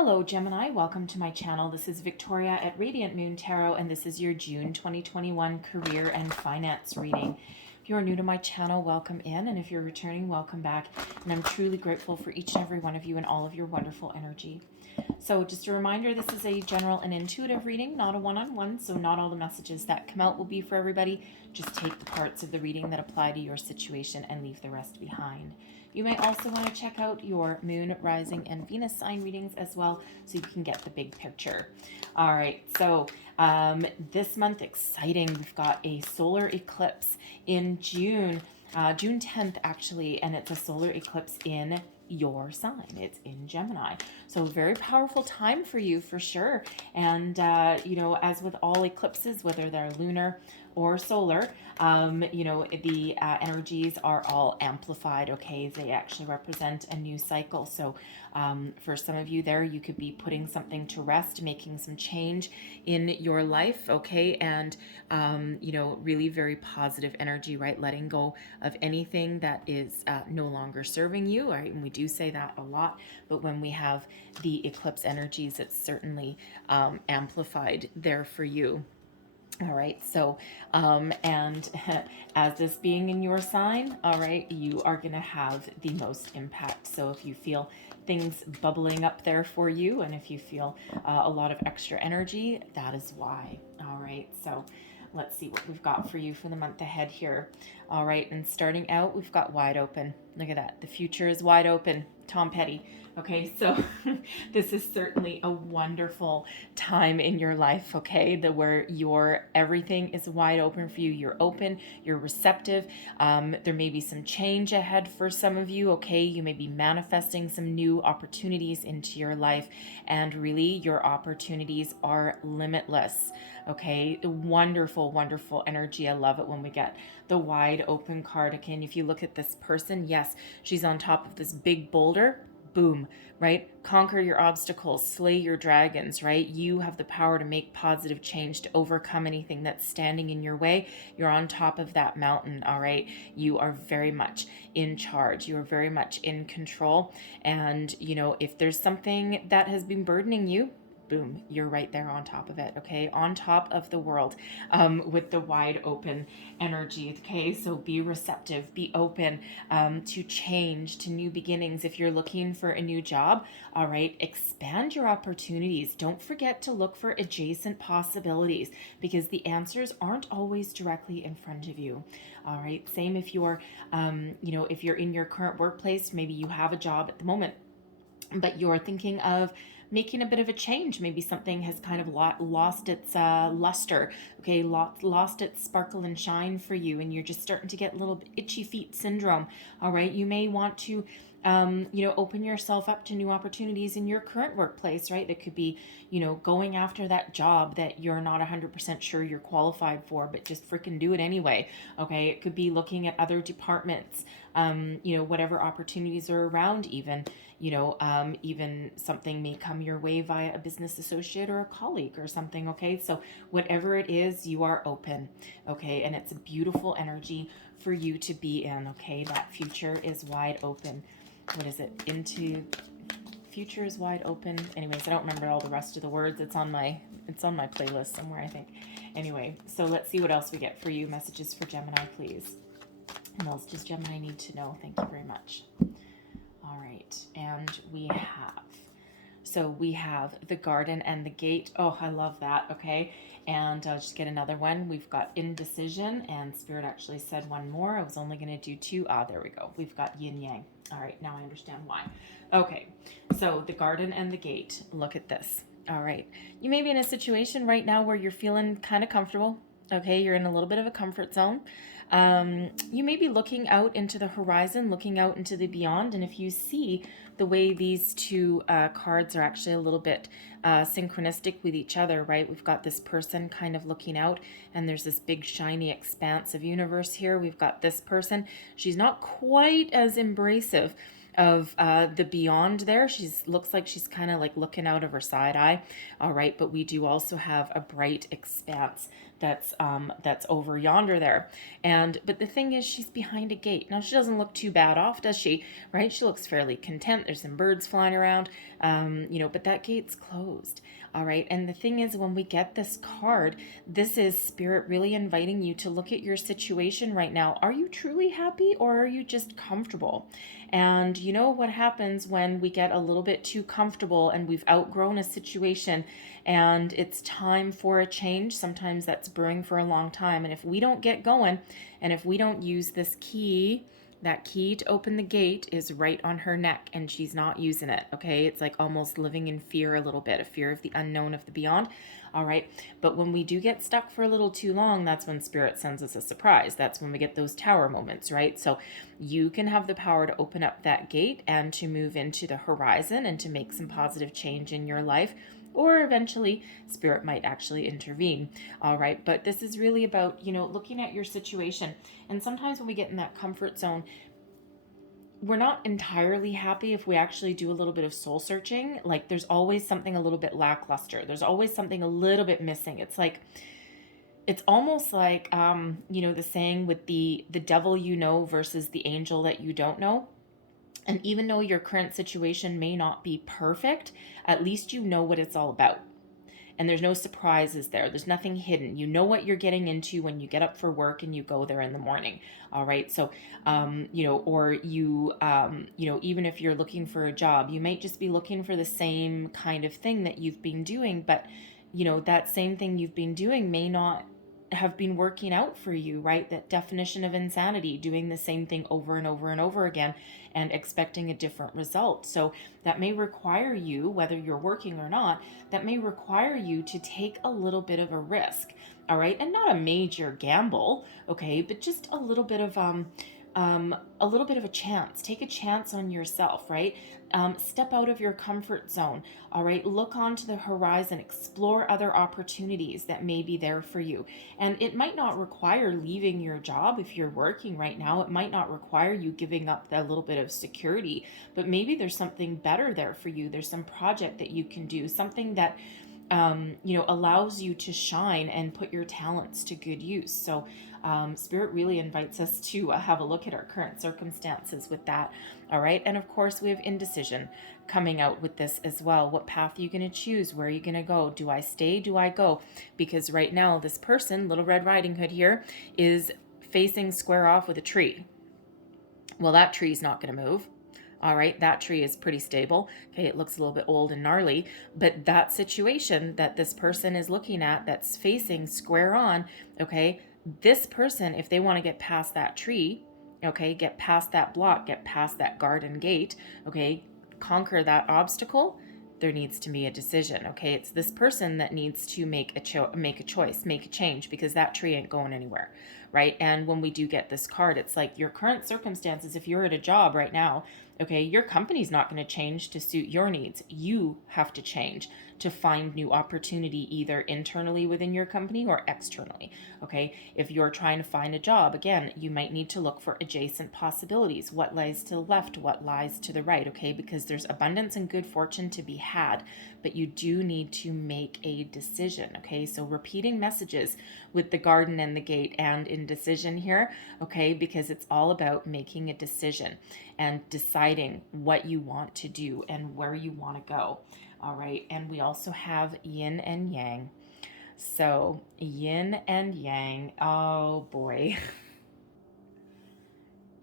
Hello Gemini, welcome to my channel. This is Victoria at Radiant Moon Tarot, and this is your June 2021 career and finance reading. If you are new to my channel, welcome in, and if you're returning, welcome back. And I'm truly grateful for each and every one of you and all of your wonderful energy. So just a reminder, this is a general and intuitive reading, not a one-on-one, so not all the messages that come out will be for everybody. Just take the parts of the reading that apply to your situation and leave the rest behind. You may also want to check out your moon, rising, and Venus sign readings as well, so you can get the big picture. All right, so this month, exciting. We've got a solar eclipse in June 10th actually, and it's a solar eclipse in your sign. It's in Gemini. So very powerful time for you for sure. And, you know, as with all eclipses, whether they're lunar or solar, you know, the energies are all amplified, okay? They actually represent a new cycle. So for some of you there, you could be putting something to rest, making some change in your life, okay? And, you know, really very positive energy, right? Letting go of anything that is no longer serving you, right? And we do say that a lot, but when we have the eclipse energies, it's certainly amplified there for you. All right, so, and as this being in your sign, all right, you are going to have the most impact. So if you feel things bubbling up there for you, and if you feel a lot of extra energy, that is why. All right, so let's see what we've got for you for the month ahead here. All right, and starting out, we've got wide open. Look at that. The future is wide open. Tom Petty. Okay, so this is certainly a wonderful time in your life, okay, where everything is wide open for you. You're open, you're receptive. There may be some change ahead for some of you, okay? You may be manifesting some new opportunities into your life, and really your opportunities are limitless, okay? Wonderful, wonderful energy. I love it when we get the wide open card. Okay, and if you look at this person, yes, she's on top of this big boulder. Boom, right? Conquer your obstacles, slay your dragons, right? You have the power to make positive change, to overcome anything that's standing in your way. You're on top of that mountain, all right? You are very much in charge. You are very much in control. And, you know, if there's something that has been burdening you, boom, you're right there on top of it, okay? On top of the world, with the wide open energy, okay? So be receptive, be open to change, to new beginnings. If you're looking for a new job, all right, expand your opportunities. Don't forget to look for adjacent possibilities, because the answers aren't always directly in front of you. All right, same if you're, you know, if you're in your current workplace, maybe you have a job at the moment, but you're thinking of making a bit of a change. Maybe something has kind of lost its luster, okay, lost its sparkle and shine for you, and you're just starting to get a little itchy feet syndrome. All right, you may want to you know, open yourself up to new opportunities in your current workplace, right? That could be, you know, going after that job that you're not 100% sure you're qualified for, but just freaking do it anyway, okay? It could be looking at other departments, you know, whatever opportunities are around even, you know, even something may come your way via a business associate or a colleague or something, okay? So whatever it is, you are open, okay? And it's a beautiful energy for you to be in, okay? That future is wide open. What is it? Into future is wide open. Anyways, I don't remember all the rest of the words. It's on my playlist somewhere, I think. Anyway, so let's see what else we get for you. Messages for Gemini, please. What else does Gemini need to know? Thank you very much. All right, and we have the garden and the gate. Oh, I love that. Okay, and just get another one. We've got indecision, and Spirit actually said one more. I was only going to do two. There we go. We've got yin yang. All right, now I understand why. Okay, so the garden and the gate. Look at this. All right, you may be in a situation right now where you're feeling kind of comfortable. Okay, you're in a little bit of a comfort zone. You may be looking out into the horizon, looking out into the beyond, and if you see the way these two cards are actually a little bit synchronistic with each other, right? We've got this person kind of looking out, and there's this big shiny expanse of universe here. We've got this person. She's not quite as embracive of the beyond there. Looks like she's kind of like looking out of her side eye. All right, but we do also have a bright expanse that's over yonder there. But the thing is, she's behind a gate. Now, she doesn't look too bad off, does she? Right? She looks fairly content. There's some birds flying around, but that gate's closed. All right. And the thing is, when we get this card, this is Spirit really inviting you to look at your situation right now. Are you truly happy, or are you just comfortable? And you know what happens when we get a little bit too comfortable and we've outgrown a situation and it's time for a change? Sometimes that's brewing for a long time. And if we don't get going, and if we don't use this key, that key to open the gate is right on her neck and she's not using it. Okay. It's like almost living in fear a little bit, a fear of the unknown, of the beyond. All right. But when we do get stuck for a little too long, that's when Spirit sends us a surprise. That's when we get those tower moments, right? So you can have the power to open up that gate and to move into the horizon and to make some positive change in your life. Or eventually Spirit might actually intervene. All right. But this is really about, looking at your situation. And sometimes when we get in that comfort zone, we're not entirely happy if we actually do a little bit of soul searching. Like, there's always something a little bit lackluster. There's always something a little bit missing. It's almost like, the saying with the devil versus the angel that you don't know. And even though your current situation may not be perfect, at least you know what it's all about. And there's no surprises there. There's nothing hidden. You know what you're getting into when you get up for work and you go there in the morning. All right. So, even if you're looking for a job, you might just be looking for the same kind of thing that you've been doing. But, that same thing you've been doing may not have been working out for you, right? That definition of insanity, doing the same thing over and over and over again and expecting a different result. So that may require you, whether you're working or not, that may require you to take a little bit of a risk. All right. And not a major gamble. Okay. But just a little bit of, a chance. Take a chance on yourself, right? Step out of your comfort zone. All right. Look onto the horizon, explore other opportunities that may be there for you. And it might not require leaving your job if you're working right now. It might not require you giving up that little bit of security, but maybe there's something better there for you. There's some project that you can do, something that allows you to shine and put your talents to good use. So Spirit really invites us to have a look at our current circumstances with that. All right. And of course, we have indecision coming out with this as well. What path are you going to choose? Where are you going to go? Do I stay? Do I go? Because right now, this person, Little Red Riding Hood here, is facing square off with a tree. Well, that tree's not going to move. All right, that tree is pretty stable. Okay, it looks a little bit old and gnarly, but that situation that this person is looking at that's facing square on, okay, this person, if they want to get past that tree, okay, get past that block, get past that garden gate, okay, conquer that obstacle, there needs to be a decision. Okay, it's this person that needs to make a choice, make a change, because that tree ain't going anywhere, right? And when we do get this card, it's like your current circumstances. If you're at a job right now, okay, your company's not going to change to suit your needs. You have to change to find new opportunity, either internally within your company or externally. Okay, if you're trying to find a job, again, you might need to look for adjacent possibilities. What lies to the left, what lies to the right, okay, because there's abundance and good fortune to be had, but you do need to make a decision. Okay, so repeating messages with the garden and the gate and indecision here, okay, because it's all about making a decision and deciding what you want to do and where you want to go. All right. And we also have yin and yang. So yin and yang. Oh boy.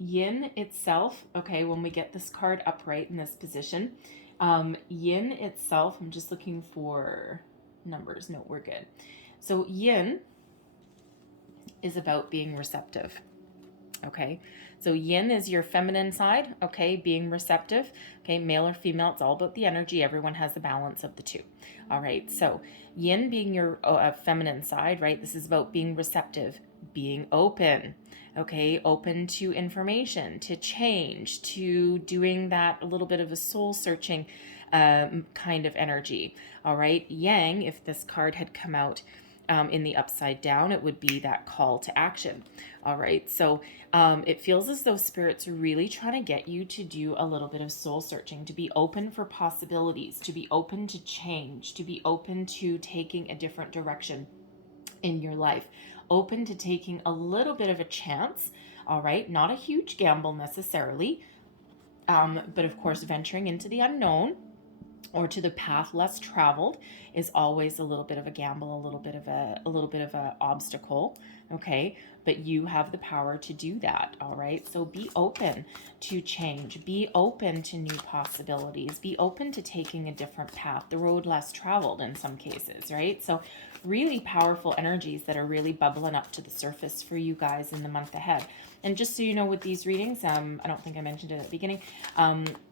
Yin itself. Okay. When we get this card upright in this position, yin itself, I'm just looking for numbers. No, we're good. So yin is about being receptive. Okay, so yin is your feminine side, okay, being receptive, okay, male or female, it's all about the energy. Everyone has the balance of the two. All right, so yin being your feminine side, right, this is about being receptive, being open, okay, open to information, to change, to doing that a little bit of a soul searching kind of energy. All right, yang, if this card had come out in the upside down, it would be that call to action. All right, so it feels as though Spirit's really trying to get you to do a little bit of soul searching, to be open for possibilities, to be open to change, to be open to taking a different direction. in your life. Open to taking a little bit of a chance, all right? Not a huge gamble necessarily, but of course, venturing into the unknown or to the path less traveled is always a little bit of a gamble, a little bit of a obstacle, okay? But you have the power to do that, all right? So be open to change, be open to new possibilities, be open to taking a different path, the road less traveled in some cases, right? So really powerful energies that are really bubbling up to the surface for you guys in the month ahead. And just so you know, with these readings, I don't think I mentioned it at the beginning,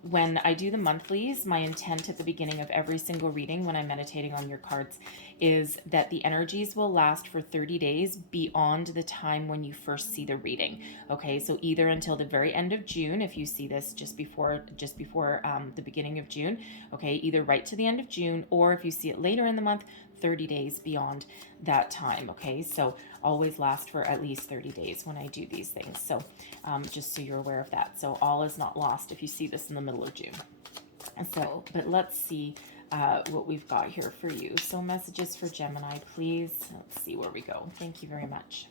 when I do the monthlies, my intent at the beginning of every single reading when I'm meditating on your cards is that the energies will last for 30 days beyond the time when you first see the reading. Okay, so either until the very end of June, if you see this just before the beginning of June, okay, either right to the end of June, or if you see it later in the month, 30 days beyond that time. Okay, so always last for at least 30 days when I do these things. So just so you're aware of that. So all is not lost if you see this in the middle of June. So, but let's see what we've got here for you. So messages for Gemini, please. Let's see where we go. Thank you very much.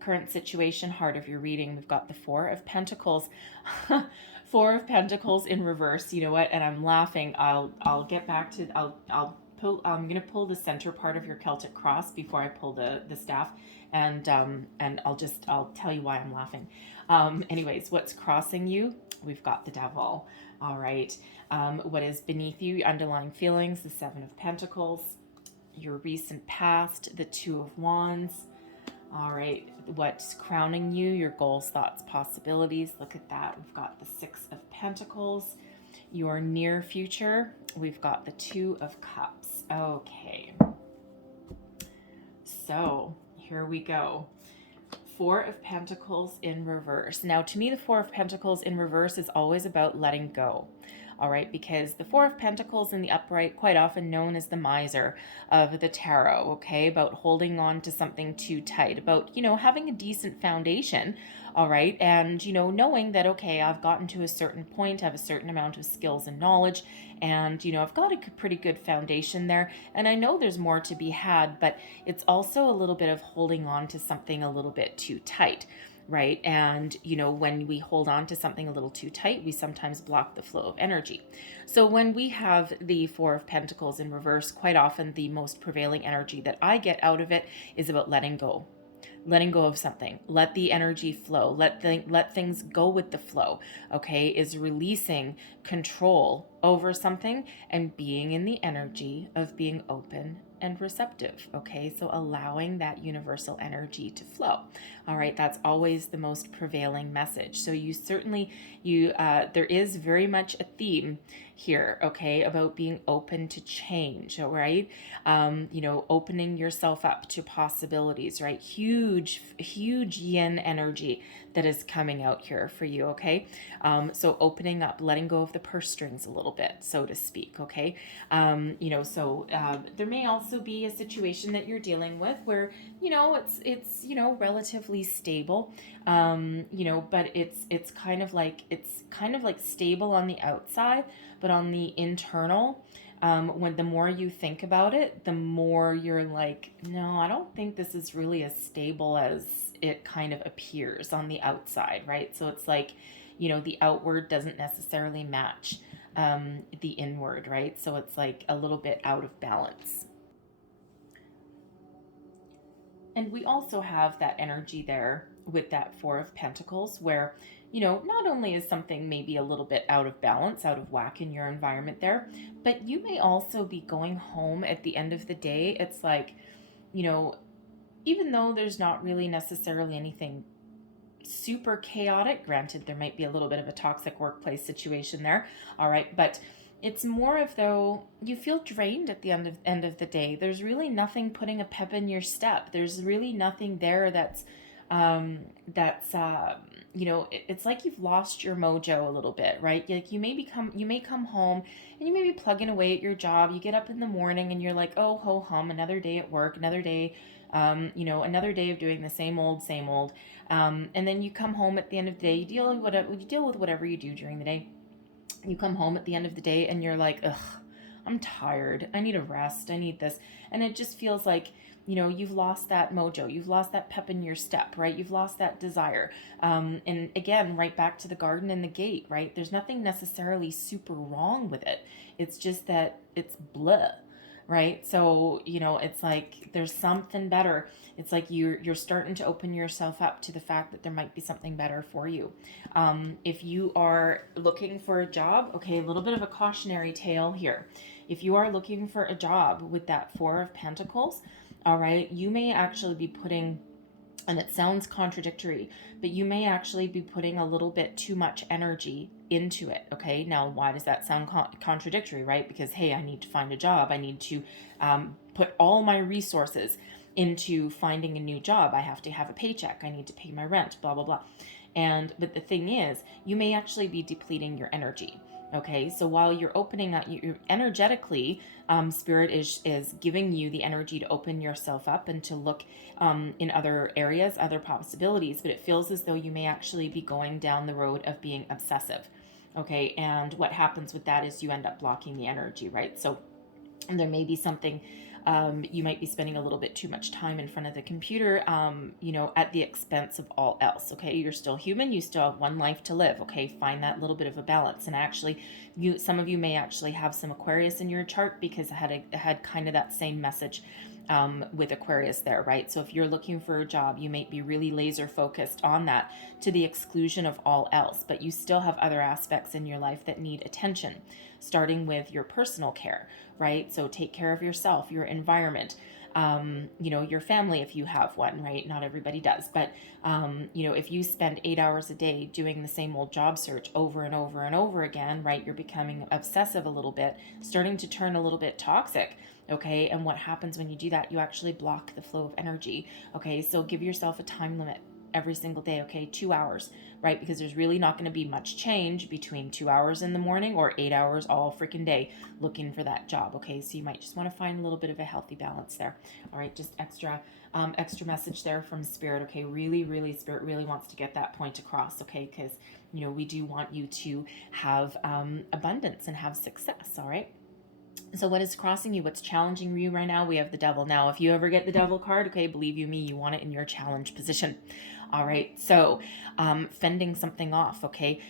Current situation, heart of your reading. We've got the Four of Pentacles. Four of Pentacles in reverse. You know what? And I'm laughing. I'll get back to I'm gonna pull the center part of your Celtic cross before I pull the staff, and I'll tell you why I'm laughing. Anyways, what's crossing you? We've got the Devil. All right. What is beneath you? Your underlying feelings, the Seven of Pentacles, your recent past, the Two of Wands. All right. What's crowning you? Your goals, thoughts, possibilities. Look at that. We've got the Six of Pentacles. Your near future, we've got the Two of Cups. Okay. So here we go. Four of Pentacles in reverse. Now, to me, the Four of Pentacles in reverse is always about letting go. All right, because the Four of Pentacles in the upright, quite often known as the miser of the tarot, okay, about holding on to something too tight, about, having a decent foundation, all right, and, knowing that, okay, I've gotten to a certain point, I have a certain amount of skills and knowledge, and, I've got a pretty good foundation there, and I know there's more to be had, but it's also a little bit of holding on to something a little bit too tight. Right. And, when we hold on to something a little too tight, we sometimes block the flow of energy. So when we have the Four of Pentacles in reverse, quite often the most prevailing energy that I get out of it is about letting go. Letting go of something. Let the energy flow. Let things go with the flow. Okay. Is releasing control over something and being in the energy of being open and receptive. Okay, so allowing that universal energy to flow. All right, that's always the most prevailing message. So there is very much a theme here, okay, about being open to change. All right, opening yourself up to possibilities. Right, huge yin energy that is coming out here for you. Okay, so opening up, letting go of the purse strings a little bit, so to speak. Okay, there may also be a situation that you're dealing with where it's relatively stable, but it's kind of like stable on the outside, but on the internal, when the more you think about it, the more you're like, no, I don't think this is really as stable as it kind of appears on the outside, right? So it's like, the outward doesn't necessarily match the inward, right? So it's like a little bit out of balance. And we also have that energy there with that Four of Pentacles where, not only is something maybe a little bit out of balance, out of whack in your environment there, but you may also be going home at the end of the day. It's like, even though there's not really necessarily anything super chaotic, granted, there might be a little bit of a toxic workplace situation there, all right, but it's more of though you feel drained at the end of the day. There's really nothing putting a pep in your step. There's really nothing there that's it's like you've lost your mojo a little bit, right? Like you may come home and you may be plugging away at your job. You get up in the morning and you're like, oh ho hum, another day at work, another day, another day of doing the same old. And then you come home at the end of the day. You deal with whatever you do during the day. You come home at the end of the day and you're like, ugh, I'm tired. I need a rest. I need this. And it just feels like, you've lost that mojo. You've lost that pep in your step, right? You've lost that desire. And again, right back to the garden and the gate, right? There's nothing necessarily super wrong with it. It's just that it's blah, right? So, it's like there's something better. It's like you're starting to open yourself up to the fact that there might be something better for you. If you are looking for a job, okay, a little bit of a cautionary tale here. If you are looking for a job with that Four of Pentacles, all right, you may actually be putting, and it sounds contradictory, but you may actually be putting a little bit too much energy into it. Okay, now why does that sound contradictory, right? Because hey, I need to find a job. I need to put all my resources into finding a new job. I have to have a paycheck. I need to pay my rent, blah, blah, blah. But the thing is, you may actually be depleting your energy. Okay, so while you're opening up, you energetically, Spirit is giving you the energy to open yourself up and to look in other areas, other possibilities. But it feels as though you may actually be going down the road of being obsessive. Okay, and what happens with that is you end up blocking the energy, right? So there may be something. You might be spending a little bit too much time in front of the computer, at the expense of all else. Okay, you're still human. You still have one life to live. Okay, find that little bit of a balance. And actually, some of you may actually have some Aquarius in your chart, because I had kind of that same message with Aquarius there, right? So if you're looking for a job, you may be really laser focused on that to the exclusion of all else, but you still have other aspects in your life that need attention, starting with your personal care, right? So take care of yourself, your environment, your family, if you have one, right? Not everybody does, but, if you spend 8 hours a day doing the same old job search over and over and over again, right? You're becoming obsessive a little bit, starting to turn a little bit toxic. Okay. And what happens when you do that? You actually block the flow of energy. Okay. So give yourself a time limit every single day. Okay. 2 hours, right? Because there's really not going to be much change between 2 hours in the morning or 8 hours all freaking day looking for that job. Okay. So you might just want to find a little bit of a healthy balance there. All right. Just extra message there from Spirit. Okay. Really, Spirit really wants to get that point across. Okay. Because, we do want you to have abundance and have success. All right. So what is crossing you? What's challenging you right now? We have the Devil. Now, if you ever get the Devil card, okay, believe you me, you want it in your challenge position. All right. So fending something off. Okay.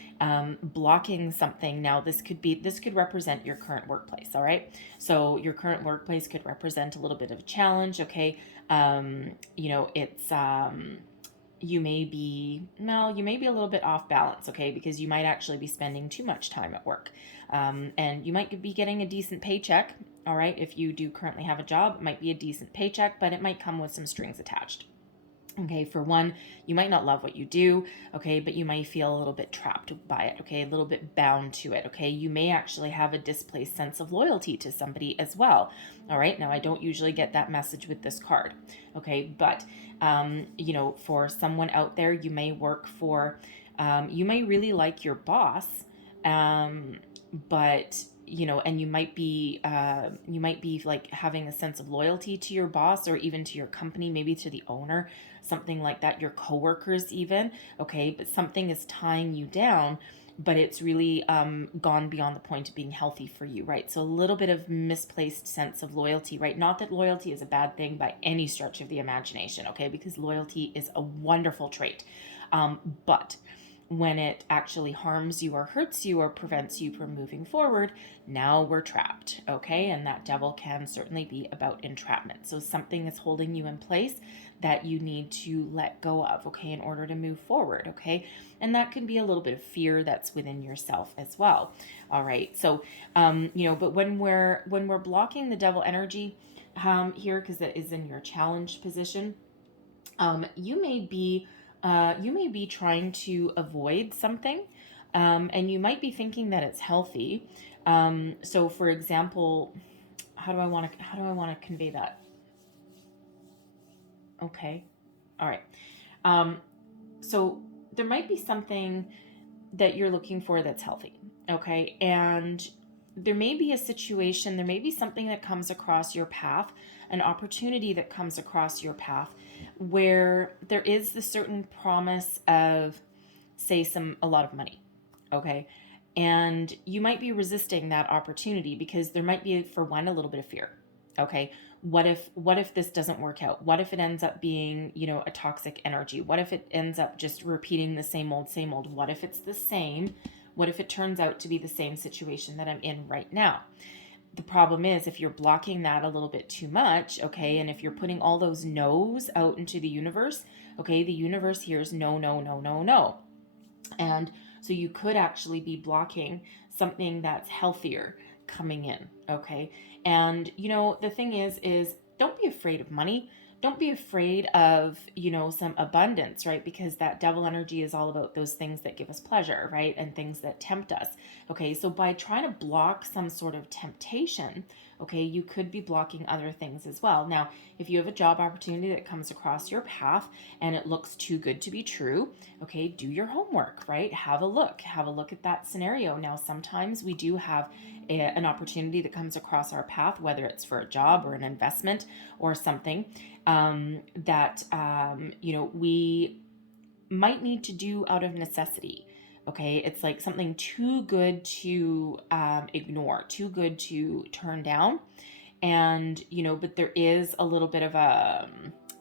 Blocking something. Now, this could represent your current workplace. All right. So your current workplace could represent a little bit of a challenge. Okay. It's, you may be a little bit off balance, okay, because you might actually be spending too much time at work, and you might be getting a decent paycheck. All right, if you do currently have a job, it might be a decent paycheck, but it might come with some strings attached. Okay, for one, you might not love what you do, okay, but you might feel a little bit trapped by it, okay, a little bit bound to it, okay. You may actually have a displaced sense of loyalty to somebody as well. All right, now I don't usually get that message with this card, okay, but, for someone out there, you may work for, you may really like your boss, but and you might be like having a sense of loyalty to your boss or even to your company, maybe to the owner, something like that, your coworkers even, okay, but something is tying you down, but it's really gone beyond the point of being healthy for you, right? So a little bit of misplaced sense of loyalty, right? Not that loyalty is a bad thing by any stretch of the imagination, okay, because loyalty is a wonderful trait, but when it actually harms you or hurts you or prevents you from moving forward, now we're trapped, okay? And that Devil can certainly be about entrapment. So something is holding you in place that you need to let go of, okay, in order to move forward, okay? And that can be a little bit of fear that's within yourself as well, all right? So, but when we're blocking the Devil energy here, because it is in your challenge position, you may be trying to avoid something, and you might be thinking that it's healthy. So, for example, how do I want to convey that? Okay, all right. So there might be something that you're looking for that's healthy. Okay, and there may be a situation, there may be something that comes across your path, an opportunity that comes across your path where there is the certain promise of, say, a lot of money, okay? And you might be resisting that opportunity because there might be, for one, a little bit of fear. Okay. What if this doesn't work out? What if it ends up being, a toxic energy? What if it ends up just repeating the same old, same old? What if it's the same? What if it turns out to be the same situation that I'm in right now? The problem is if you're blocking that a little bit too much, okay, and if you're putting all those no's out into the universe, okay, the universe hears no, no, no, no, no. And so you could actually be blocking something that's healthier coming in, okay? And the thing is don't be afraid of money. Don't be afraid of, some abundance, right? Because that devil energy is all about those things that give us pleasure, right? And things that tempt us. Okay, so by trying to block some sort of temptation, okay, you could be blocking other things as well. Now, if you have a job opportunity that comes across your path and it looks too good to be true, okay, do your homework, right? Have a look at that scenario. Now, sometimes we do have an opportunity that comes across our path, whether it's for a job or an investment or something that we might need to do out of necessity. Okay, it's like something too good to ignore, too good to turn down. And, but there is a little bit of a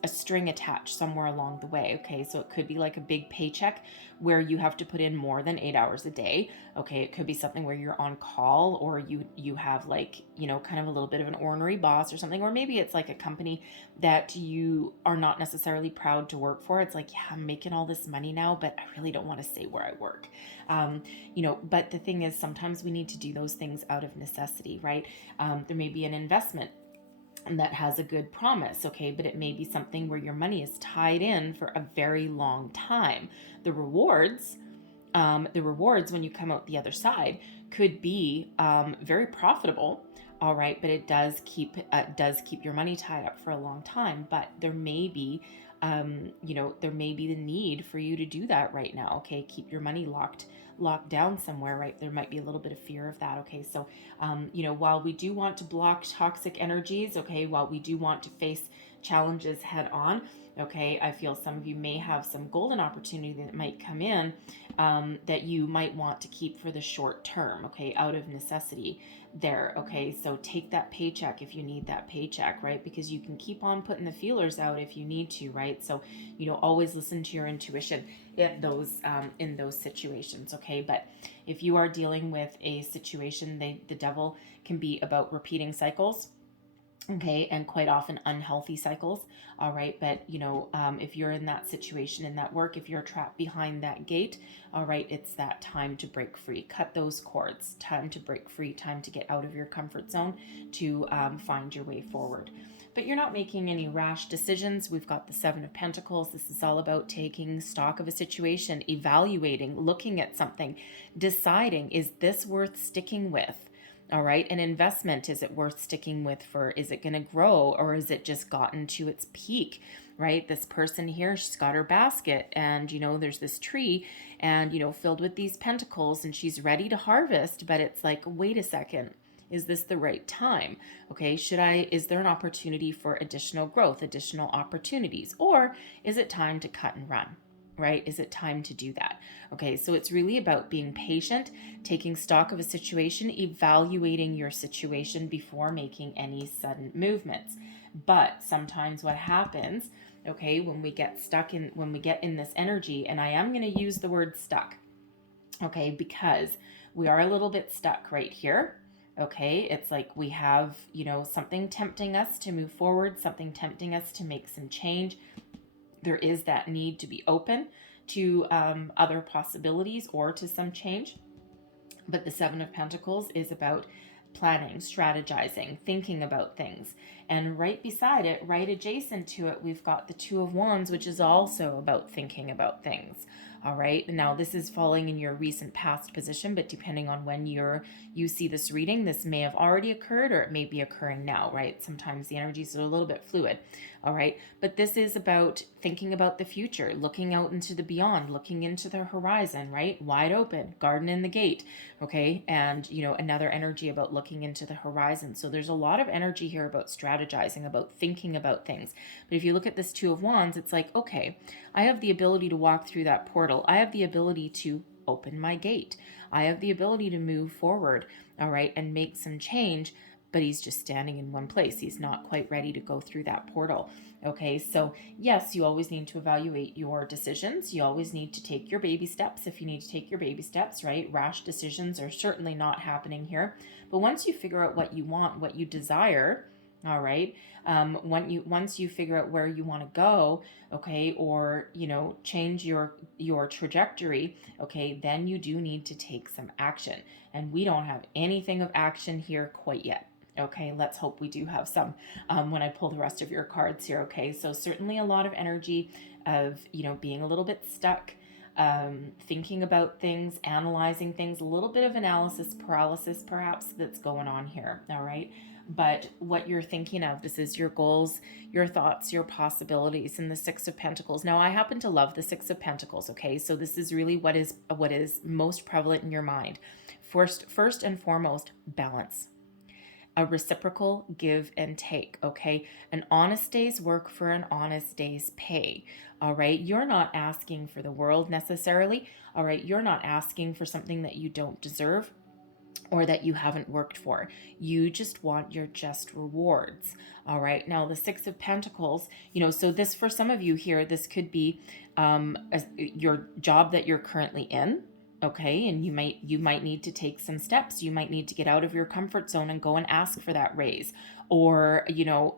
string attached somewhere along the way. Okay, so it could be like a big paycheck where you have to put in more than 8 hours a day. Okay, it could be something where you're on call, or you have like, kind of a little bit of an ornery boss or something, or maybe it's like a company that you are not necessarily proud to work for. It's like, yeah, I'm making all this money now, but I really don't want to say where I work. But the thing is, sometimes we need to do those things out of necessity, right? There may be an investment that has a good promise, okay, but it may be something where your money is tied in for a very long time. The rewards when you come out the other side could be very profitable, all right, but it does keep your money tied up for a long time. But there may be the need for you to do that right now. Okay, keep your money locked down somewhere, right? There might be a little bit of fear of that. Okay, so while we do want to block toxic energies, okay, while we do want to face challenges head on, okay, I feel some of you may have some golden opportunity that might come in that you might want to keep for the short term, okay, out of necessity there. Okay, so take that paycheck if you need that paycheck, right? Because you can keep on putting the feelers out if you need to, right? So always listen to your intuition in those situations, okay? But if you are dealing with a situation, the devil can be about repeating cycles, okay, and quite often unhealthy cycles, all right? But if you're in that situation, in that work, if you're trapped behind that gate, all right, it's that time to break free. Cut those cords. Time to break free. Time to get out of your comfort zone to find your way forward. But you're not making any rash decisions. We've got the Seven of Pentacles. This is all about taking stock of a situation, evaluating, looking at something, deciding, is this worth sticking with? All right, an investment, is it worth sticking with is it going to grow, or is it just gotten to its peak, right? This person here, she's got her basket and, there's this tree and, filled with these pentacles, and she's ready to harvest, but it's like, wait a second. Is this the right time? Okay, is there an opportunity for additional growth, additional opportunities, or is it time to cut and run? Right? Is it time to do that? Okay, so it's really about being patient, taking stock of a situation, evaluating your situation before making any sudden movements. But sometimes what happens, okay, when we get in this energy, and I am going to use the word stuck, okay, because we are a little bit stuck right here. Okay, it's like we have, something tempting us to move forward, something tempting us to make some change. There is that need to be open to other possibilities or to some change. But the Seven of Pentacles is about planning, strategizing, thinking about things. And right beside it, right adjacent to it, we've got the Two of Wands, which is also about thinking about things. All right. Now, this is falling in your recent past position, but depending on when you see this reading, this may have already occurred or it may be occurring now, right? Sometimes the energies are a little bit fluid. All right. But this is about thinking about the future, looking out into the beyond, looking into the horizon, right? Wide open, garden in the gate. Okay. And, another energy about looking into the horizon. So there's a lot of energy here about strategizing, about thinking about things. But if you look at this Two of Wands, it's like, okay, I have the ability to walk through that portal. I have the ability to open my gate. I have the ability to move forward, all right, and make some change, but he's just standing in one place. He's not quite ready to go through that portal. Okay, so yes, you always need to evaluate your decisions. You always need to take your baby steps if you need to take your baby steps, right? Rash decisions are certainly not happening here. But once you figure out what you want, what you desire, all right, once you figure out where you want to go, okay, or change your trajectory, okay, then you do need to take some action. And we don't have anything of action here quite yet. Okay, let's hope we do have some when I pull the rest of your cards here. Okay, so certainly a lot of energy of, being a little bit stuck, thinking about things, analyzing things, a little bit of analysis paralysis perhaps that's going on here. All right. But what you're thinking of, this is your goals, your thoughts, your possibilities, and the Six of Pentacles. Now, I happen to love the Six of Pentacles. Okay, so this is really what is most prevalent in your mind. First and foremost, balance. A reciprocal give and take, okay? An honest day's work for an honest day's pay, all right? You're not asking for the world necessarily, all right? You're not asking for something that you don't deserve or that you haven't worked for. You just want your just rewards, all right? Now, the Six of Pentacles, so this, for some of you here, this could be your job that you're currently in, okay, and you might need to take some steps. You might need to get out of your comfort zone and go and ask for that raise, or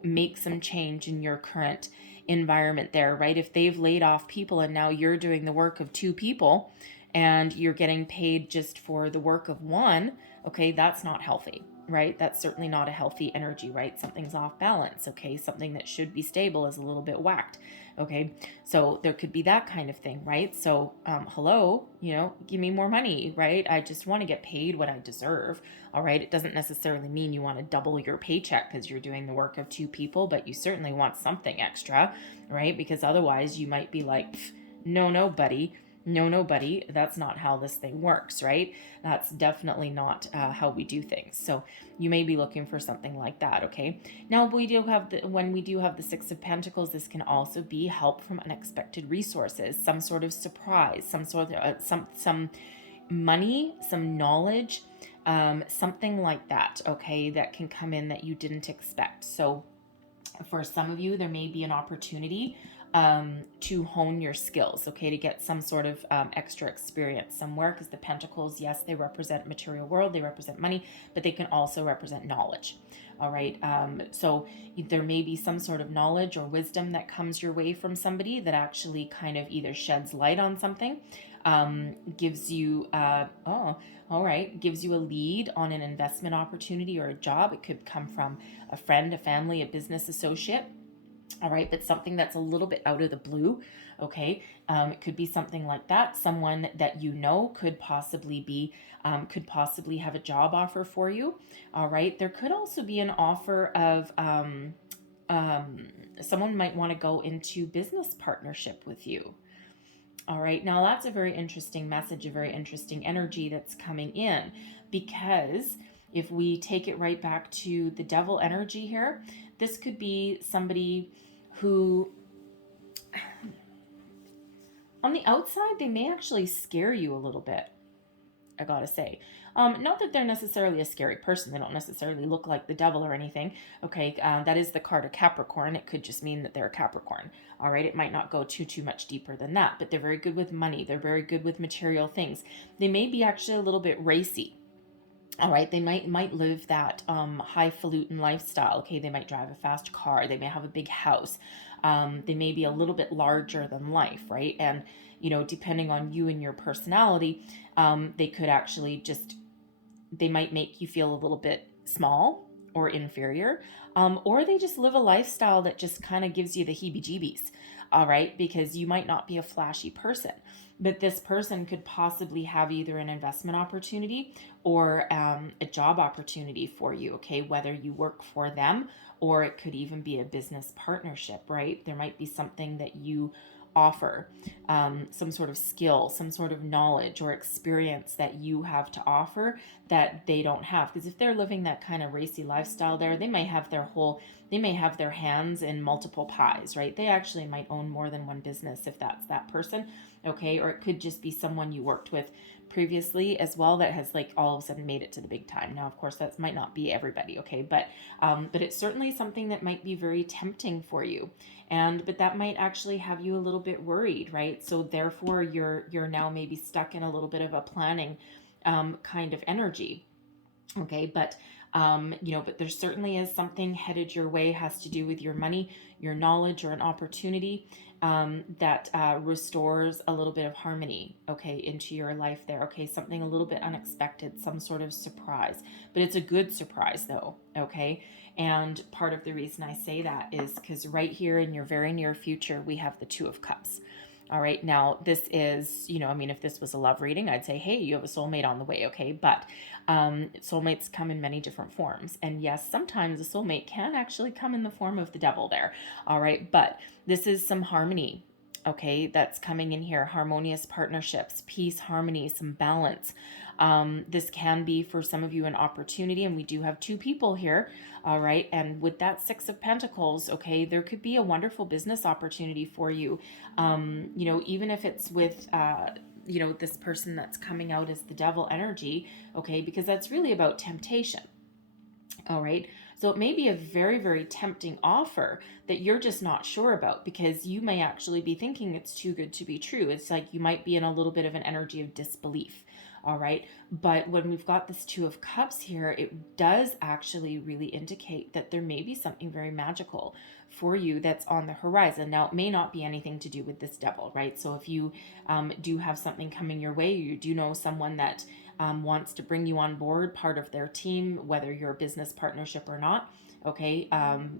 make some change in your current environment there, right? If they've laid off people and now you're doing the work of 2 people and you're getting paid just for the work of 1, okay, that's not healthy, right? That's certainly not a healthy energy, right? Something's off balance, okay? Something that should be stable is a little bit whacked, okay? So there could be that kind of thing, right? So, hello, give me more money, right? I just want to get paid what I deserve, all right? It doesn't necessarily mean you want to double your paycheck because you're doing the work of 2 people, but you certainly want something extra, right? Because otherwise you might be like, no, buddy. No, buddy, that's not how this thing works, right? That's definitely not how we do things. So you may be looking for something like that, okay? Now, when we do have the Six of Pentacles, this can also be help from unexpected resources, some sort of surprise, some sort of some money, some knowledge, something like that, okay, that can come in that you didn't expect. So for some of you, there may be an opportunity to hone your skills, okay, to get some sort of extra experience somewhere, because the Pentacles, yes, they represent material world, they represent money, but they can also represent knowledge, all right? So there may be some sort of knowledge or wisdom that comes your way from somebody that actually kind of either sheds light on something, gives you, gives you a lead on an investment opportunity or a job. It could come from a friend, a family, a business associate. All right, but something that's a little bit out of the blue, okay? It could be something like that. Someone that could possibly have a job offer for you. All right, there could also be an offer of someone might want to go into business partnership with you. All right, now that's a very interesting message, a very interesting energy that's coming in, because if we take it right back to the devil energy here, this could be somebody who, on the outside, they may actually scare you a little bit, I gotta say. Not that they're necessarily a scary person. They don't necessarily look like the devil or anything. Okay, that is the card of Capricorn. It could just mean that they're a Capricorn. All right, it might not go too much deeper than that, but they're very good with money. They're very good with material things. They may be actually a little bit racy. All right, they might live that highfalutin lifestyle. Okay, they might drive a fast car. They may have a big house. They may be a little bit larger than life, right? And depending on you and your personality, they could actually they might make you feel a little bit small or inferior, or they just live a lifestyle that just kind of gives you the heebie-jeebies. All right, because you might not be a flashy person, but this person could possibly have either an investment opportunity or a job opportunity for you, okay, whether you work for them or it could even be a business partnership, right? There might be something that you offer, some sort of skill, some sort of knowledge or experience that you have to offer that they don't have. Because if they're living that kind of racy lifestyle there, they may have their hands in multiple pies, right? They actually might own more than one business if that's that person, okay? Or it could just be someone you worked with previously as well that has like all of a sudden made it to the big time. Now, of course, that might not be everybody, okay, but it's certainly something that might be very tempting for you, but that might actually have you a little bit worried, right? So therefore, you're now maybe stuck in a little bit of a planning kind of energy. Okay, but there certainly is something headed your way, has to do with your money, your knowledge, or an opportunity that restores a little bit of harmony, okay, into your life there. Okay, something a little bit unexpected, some sort of surprise, but it's a good surprise though, okay? And part of the reason I say that is because right here in your very near future, we have the Two of Cups. All right, now this is, if this was a love reading, I'd say, hey, you have a soulmate on the way, okay? But soulmates come in many different forms. And yes, sometimes a soulmate can actually come in the form of the devil there, all right? But this is some harmony, okay, that's coming in here. Harmonious partnerships, peace, harmony, some balance. This can be for some of you an opportunity, and we do have two people here, all right? And with that Six of Pentacles, okay, there could be a wonderful business opportunity for you, even if it's with, this person that's coming out as the devil energy, okay, because that's really about temptation, all right? So it may be a very, very tempting offer that you're just not sure about, because you may actually be thinking it's too good to be true. It's like you might be in a little bit of an energy of disbelief. All right. But when we've got this Two of Cups here, it does actually really indicate that there may be something very magical for you that's on the horizon. Now, it may not be anything to do with this devil, right? So if you do have something coming your way, you do know someone that wants to bring you on board, part of their team, whether you're a business partnership or not, okay,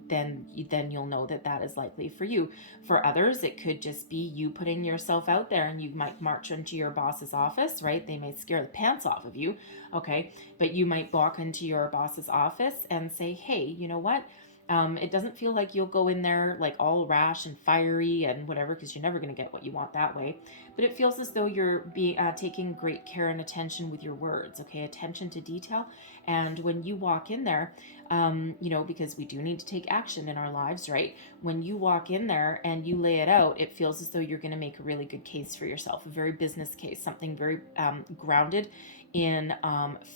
then you'll know that is likely for you. For others, it could just be you putting yourself out there, and you might march into your boss's office, right? They may scare the pants off of you, okay? But you might walk into your boss's office and say, hey, you know what? It doesn't feel like you'll go in there like all rash and fiery and whatever, because you're never going to get what you want that way. But it feels as though you're taking great care and attention with your words, okay? Attention to detail. And when you walk in there, because we do need to take action in our lives, right? When you walk in there and you lay it out, it feels as though you're going to make a really good case for yourself, a very business case, something very grounded in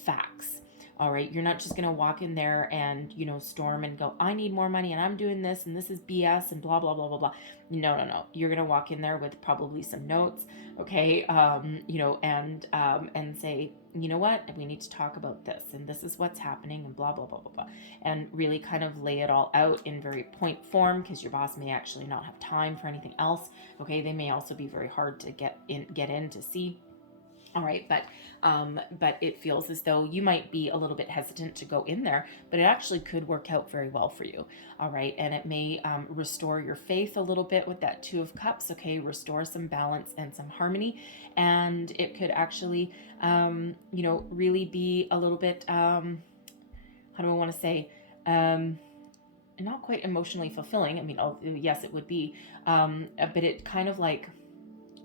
facts. All right, you're not just going to walk in there and, storm and go, I need more money and I'm doing this and this is BS and blah, blah, blah, blah, blah. No. You're going to walk in there with probably some notes, okay, and say, you know what, we need to talk about this and this is what's happening and blah, blah, blah, blah, blah. And really kind of lay it all out in very point form, because your boss may actually not have time for anything else, okay? They may also be very hard to get in to see. All right, but it feels as though you might be a little bit hesitant to go in there, but it actually could work out very well for you. All right, and it may restore your faith a little bit with that Two of Cups, okay? Restore some balance and some harmony, and it could actually, really be a little bit, how do I want to say, not quite emotionally fulfilling. I mean, yes, it would be, but it kind of like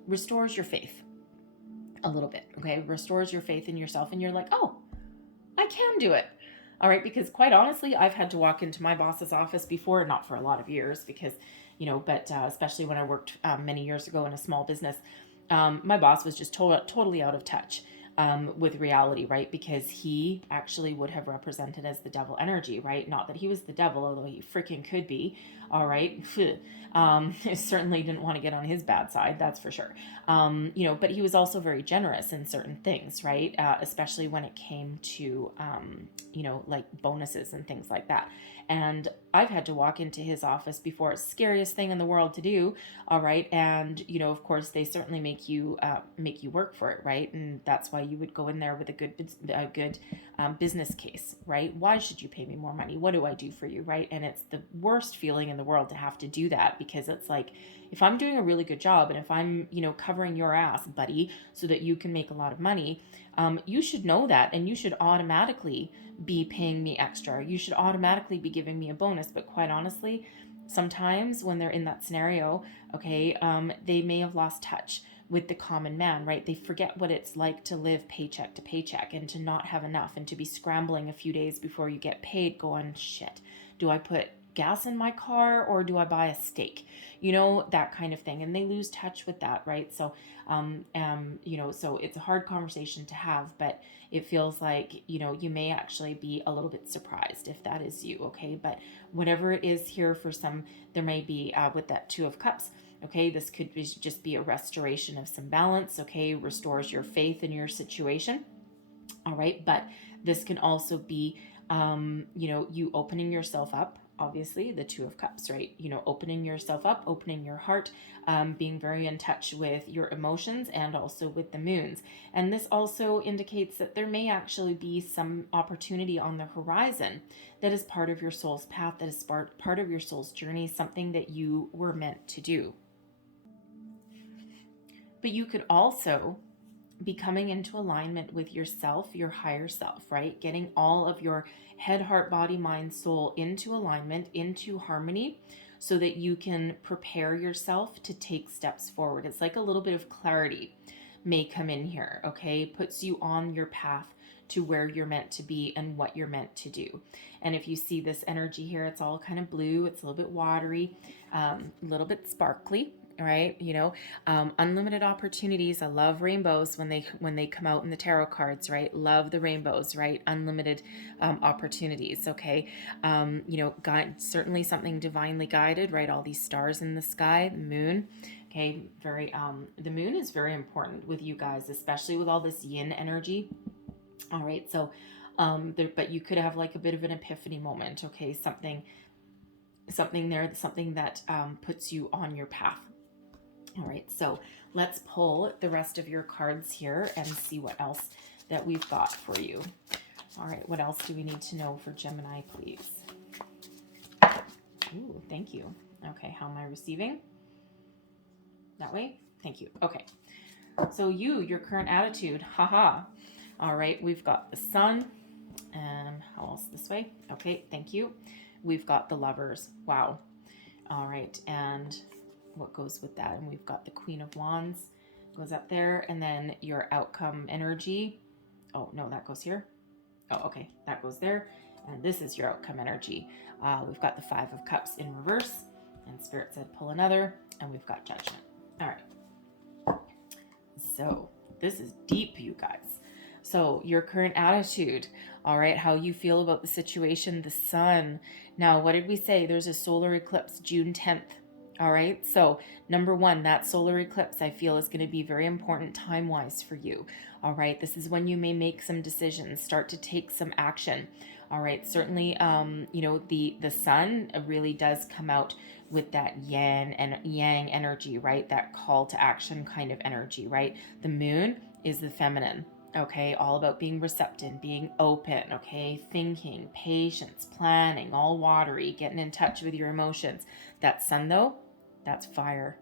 restores your faith a little bit, okay? Restores your faith in yourself, and you're like, oh, I can do it. All right, because quite honestly, I've had to walk into my boss's office before, not for a lot of years, because, but especially when I worked many years ago in a small business, my boss was just totally out of touch with reality, right? Because he actually would have represented as the devil energy, right? Not that he was the devil, although he freaking could be, all right? Certainly didn't want to get on his bad side, that's for sure. But he was also very generous in certain things, right? Especially when it came to, like bonuses and things like that. And I've had to walk into his office before. It's the scariest thing in the world to do, all right? And, of course, they certainly make you work for it, right? And that's why you would go in there with a good business case, right? Why should you pay me more money? What do I do for you, right? And it's the worst feeling in the world to have to do that, because it's like, if I'm doing a really good job and if I'm, covering your ass, buddy, so that you can make a lot of money, you should know that, and you should automatically be paying me extra. You should automatically be giving me a bonus. But quite honestly, sometimes when they're in that scenario, okay, they may have lost touch with the common man, right? They forget what it's like to live paycheck to paycheck and to not have enough and to be scrambling a few days before you get paid, going, shit, do I put gas in my car or do I buy a steak? You know, that kind of thing. And they lose touch with that, right? So, you know, so it's a hard conversation to have, but it feels like, you know, you may actually be a little bit surprised if that is you, okay? But whatever it is here for some, there may be with that Two of Cups, okay? This could be, just be a restoration of some balance, okay? Restores your faith in your situation, all right? But this can also be, you know, you opening yourself up. Obviously, the Two of Cups, right? You know, opening yourself up, opening your heart, being very in touch with your emotions and also with the moons. And this also indicates that there may actually be some opportunity on the horizon that is part of your soul's path, that is part of your soul's journey, something that you were meant to do. But you could also be coming into alignment with yourself, your higher self, right? Getting all of your head, heart, body, mind, soul into alignment, into harmony, so that you can prepare yourself to take steps forward. It's like a little bit of clarity may come in here, okay? Puts you on your path to where you're meant to be and what you're meant to do. And if you see this energy here, it's all kind of blue, it's a little bit watery, a little bit sparkly, right? You know, unlimited opportunities. I love rainbows when they come out in the tarot cards, right? Love the rainbows, right? Unlimited opportunities. Okay, you know, certainly something divinely guided, right? All these stars in the sky, the moon. Okay, very. The moon is very important with you guys, especially with all this yin energy. All right, so, but you could have like a bit of an epiphany moment. Okay, something that puts you on your path. All right, so let's pull the rest of your cards here and see what else that we've got for you. All right, what else do we need to know for Gemini, please? Ooh, thank you. Okay, how am I receiving? That way? Thank you. Okay, so your current attitude, haha. All right, we've got the Sun, and how else this way? Okay, thank you. We've got the Lovers. Wow. All right, and what goes with that? And we've got the Queen of Wands goes up there, and then your outcome energy. Oh no, that goes here. Oh, okay, that goes there, and this is your outcome energy. We've got the Five of Cups in reverse, and Spirit said pull another, and we've got Judgment. All right, so this is deep, you guys. So your current attitude, all right, how you feel about the situation, the Sun. Now, what did we say? There's a solar eclipse June 10th. All right, so number one, that solar eclipse I feel is going to be very important time-wise for you. All right, this is when you may make some decisions, start to take some action. All right, certainly, you know, the Sun really does come out with that yin and yang energy, right? That call to action kind of energy, right? The Moon is the feminine. Okay, all about being receptive, being open, okay, thinking, patience, planning, all watery, getting in touch with your emotions. That Sun, though, that's fire.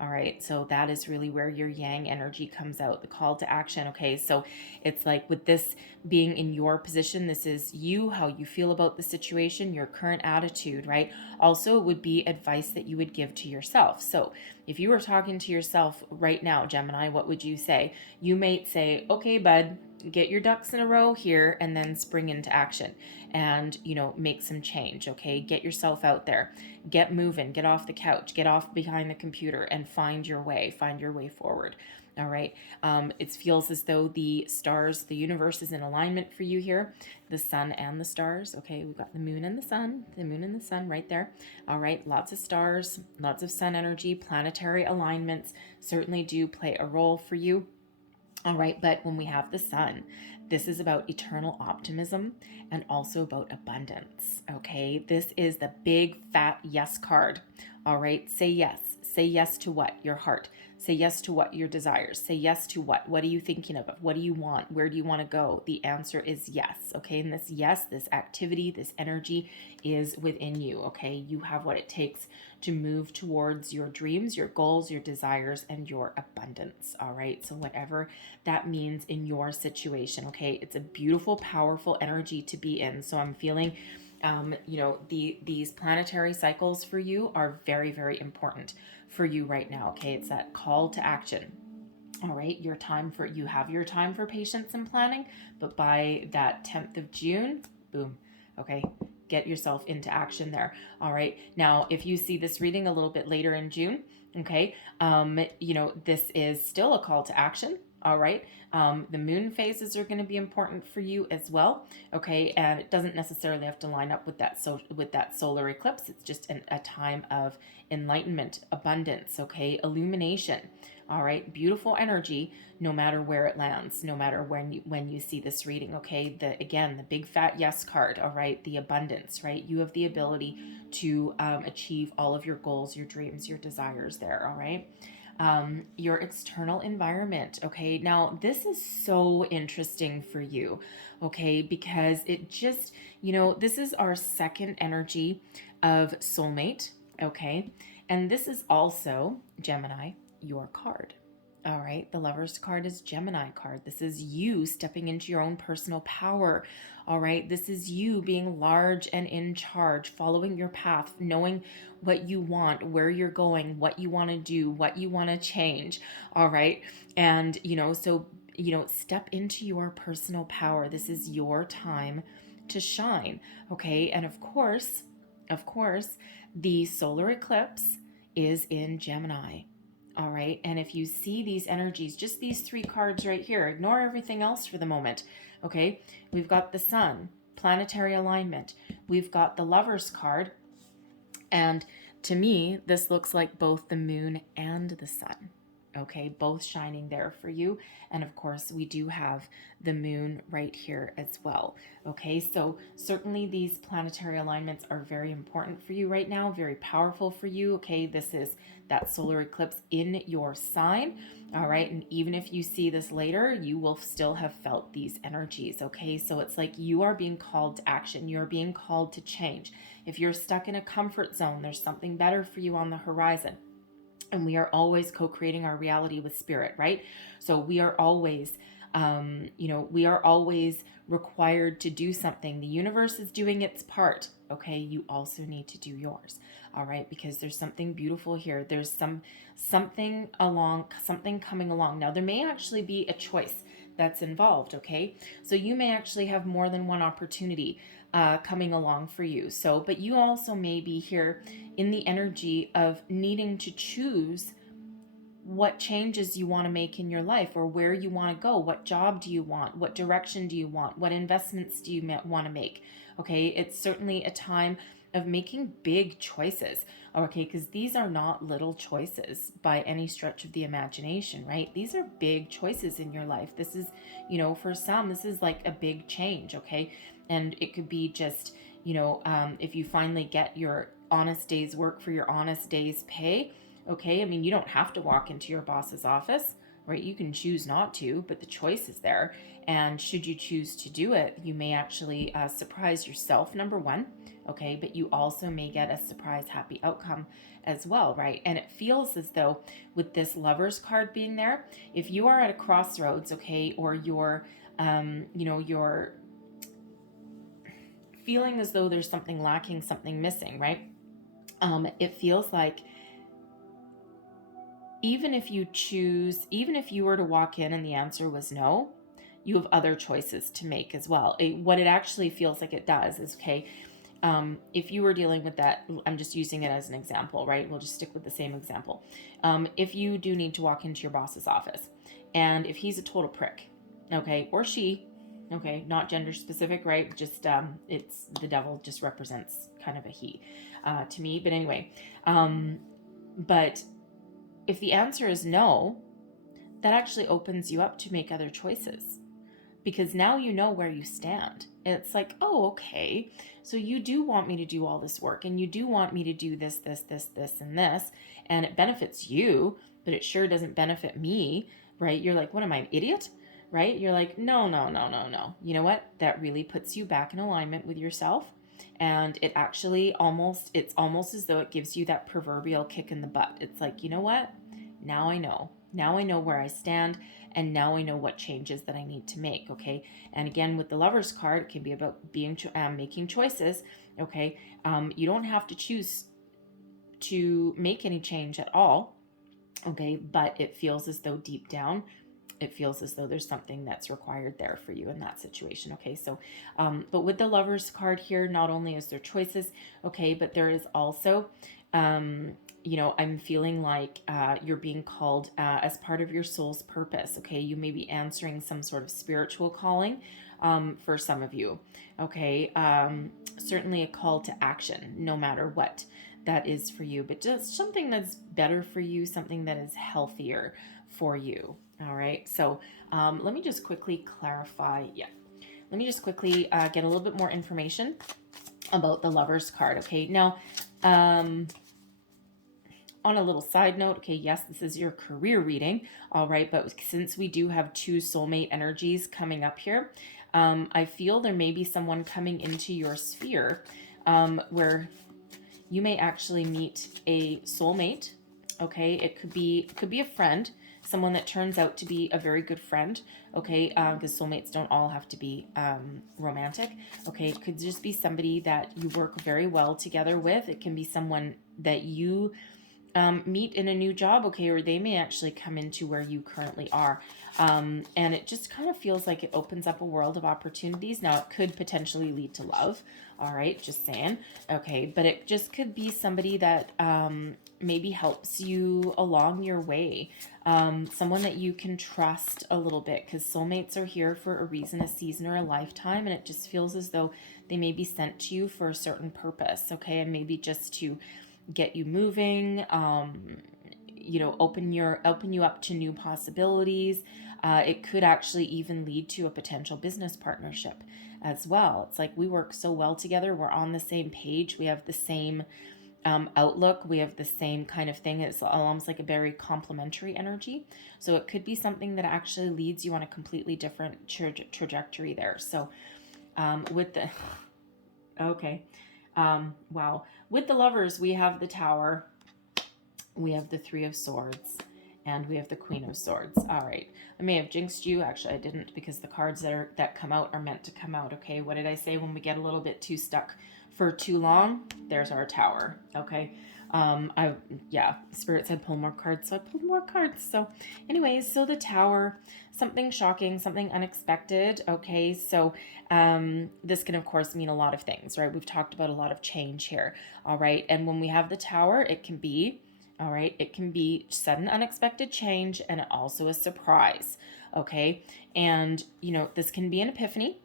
All right, so that is really where your yang energy comes out, the call to action. Okay, so it's like with this being in your position, this is you, how you feel about the situation, your current attitude, right? Also, it would be advice that you would give to yourself. So if you were talking to yourself right now, Gemini, what would you say? You might say, okay, bud, get your ducks in a row here and then spring into action and, you know, make some change. Okay, get yourself out there, get moving, get off the couch, get off behind the computer and find your way forward. All right, it feels as though the stars, the universe is in alignment for you here, the Sun and the stars. Okay, we've got the Moon and the Sun right there. All right, lots of stars, lots of Sun energy, planetary alignments certainly do play a role for you. All right, but when we have the Sun, this is about eternal optimism and also about abundance. Okay, this is the big fat yes card. All right, say yes. Say yes to what? Your heart. Say yes to what? Your desires. Say yes to what? What are you thinking of? What do you want? Where do you want to go? The answer is yes. Okay, and this yes, this activity, this energy is within you. Okay, you have what it takes to move towards your dreams, your goals, your desires, and your abundance. All right, so whatever that means in your situation. Okay, it's a beautiful, powerful energy to be in. So I'm feeling you know, these planetary cycles for you are very, very important for you right now. Okay, it's that call to action. All right, you have your time for patience and planning, but by that 10th of June, boom. Okay, get yourself into action there. All right. Now, if you see this reading a little bit later in June, okay, this is still a call to action. All right. The moon phases are going to be important for you as well. Okay. And it doesn't necessarily have to line up with that. So with that solar eclipse, it's just a time of enlightenment, abundance. Okay. Illumination. All right. Beautiful energy, no matter where it lands, no matter when you see this reading. Okay. The big fat yes card. All right. The abundance, right? You have the ability to achieve all of your goals, your dreams, your desires there. All right. Your external environment. Okay. Now, this is so interesting for you. Okay. Because it just, this is our second energy of soulmate. Okay. And this is also, Gemini, your card. All right. The Lover's card is Gemini card. This is you stepping into your own personal power. All right. This is you being large and in charge, following your path, knowing what you want, where you're going, what you want to do, what you want to change. All right. And, step into your personal power. This is your time to shine. Okay. And of course, the solar eclipse is in Gemini. All right. And if you see these energies, just these three cards right here, ignore everything else for the moment. Okay. We've got the sun, planetary alignment. We've got the Lover's card. And to me, this looks like both the moon and the sun. Okay. Both shining there for you. And of course, we do have the moon right here as well. Okay. So certainly these planetary alignments are very important for you right now, very powerful for you. Okay. This is that solar eclipse in your sign. All right. And even if you see this later, you will still have felt these energies. Okay. So it's like you are being called to action. You're being called to change. If you're stuck in a comfort zone, there's something better for you on the horizon. And we are always co-creating our reality with spirit, right? So we are always, required to do something. The universe is doing its part. Okay. You also need to do yours. All right. Because there's something beautiful here. There's something coming along. Now, there may actually be a choice that's involved. Okay. So you may actually have more than one opportunity coming along for you. So, but you also may be here in the energy of needing to choose what changes you want to make in your life, or where you want to go. What job do you want? What direction do you want? What investments do you want to make? Okay. It's certainly a time of making big choices. Okay. Because these are not little choices by any stretch of the imagination, right? These are big choices in your life. This is, for some, this is like a big change. Okay. And it could be just, if you finally get your honest day's work for your honest day's pay. Okay. I mean, you don't have to walk into your boss's office, right? You can choose not to, but the choice is there. And should you choose to do it, you may actually surprise yourself, number one. Okay. But you also may get a surprise happy outcome as well, right? And it feels as though with this Lover's card being there, if you are at a crossroads, okay, or you're feeling as though there's something lacking, something missing, right? It feels like even if you were to walk in and the answer was no, you have other choices to make as well. What it actually feels like it does is, okay, if you were dealing with that, I'm just using it as an example, right? We'll just stick with the same example. If you do need to walk into your boss's office, and if he's a total prick, okay, or she, okay, not gender specific, right? Just, it's the devil just represents kind of a he to me. But anyway, but if the answer is no, that actually opens you up to make other choices, because now you know where you stand. And it's like, oh, okay, so you do want me to do all this work, and you do want me to do this, and this, and it benefits you, but it sure doesn't benefit me, right? You're like, what am I, an idiot? Right? You're like, no. You know what? That really puts you back in alignment with yourself. And it actually it's almost as though it gives you that proverbial kick in the butt. It's like, you know what? Now I know. Now I know where I stand. And now I know what changes that I need to make. Okay. And again, with the Lover's card, it can be about making choices. Okay. You don't have to choose to make any change at all. Okay. But it feels as though deep down, it feels as though there's something that's required there for you in that situation. Okay, so but with the Lovers card here, not only is there choices, okay, but there is also you know, I'm feeling like you're being called as part of your soul's purpose. Okay, you may be answering some sort of spiritual calling for some of you. Okay, certainly a call to action, no matter what that is for you, but just something that's better for you, something that is healthier for you. All right, so let me just quickly clarify. Yeah, let me just quickly get a little bit more information about the Lovers card. Okay, now on a little side note, okay, yes, this is your career reading, all right, but since we do have two soulmate energies coming up here, I feel there may be someone coming into your sphere where you may actually meet a soulmate. Okay, it could be a friend, someone that turns out to be a very good friend. Okay, because soulmates don't all have to be romantic. Okay, it could just be somebody that you work very well together with. It can be someone that you meet in a new job, okay, or they may actually come into where you currently are. And it just kind of feels like it opens up a world of opportunities. Now, it could potentially lead to love, all right, just saying, okay, but it just could be somebody that maybe helps you along your way, someone that you can trust a little bit, because soulmates are here for a reason, a season, or a lifetime, and it just feels as though they may be sent to you for a certain purpose, okay, and maybe just to get you moving, you know, open you up to new possibilities. It could actually even lead to a potential business partnership as well. It's like we work so well together. We're on the same page. We have the same outlook. We have the same kind of thing. It's almost like a very complementary energy. So it could be something that actually leads you on a completely different trajectory there. So with the... Okay. Wow. With the Lovers, we have the Tower, we have the Three of Swords, and we have the Queen of Swords. All right. I may have jinxed you. Actually, I didn't, because the cards that come out are meant to come out. Okay. What did I say when we get a little bit too stuck for too long? There's our Tower. Okay. Yeah, Spirit said pull more cards, so I pulled more cards. So anyways, so the Tower, something shocking, something unexpected. Okay, so this can of course mean a lot of things, right? We've talked about a lot of change here. All right, and when we have the Tower, it can be, all right, it can be sudden unexpected change, and also a surprise. Okay, and you know, this can be an epiphany.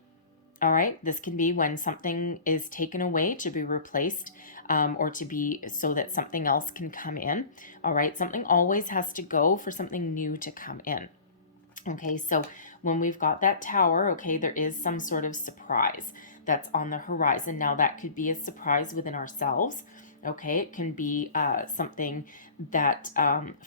All right, this can be when something is taken away to be replaced, or to be so that something else can come in. All right, something always has to go for something new to come in. Okay, so when we've got that Tower, okay, there is some sort of surprise that's on the horizon. Now, that could be a surprise within ourselves. Okay, it can be something that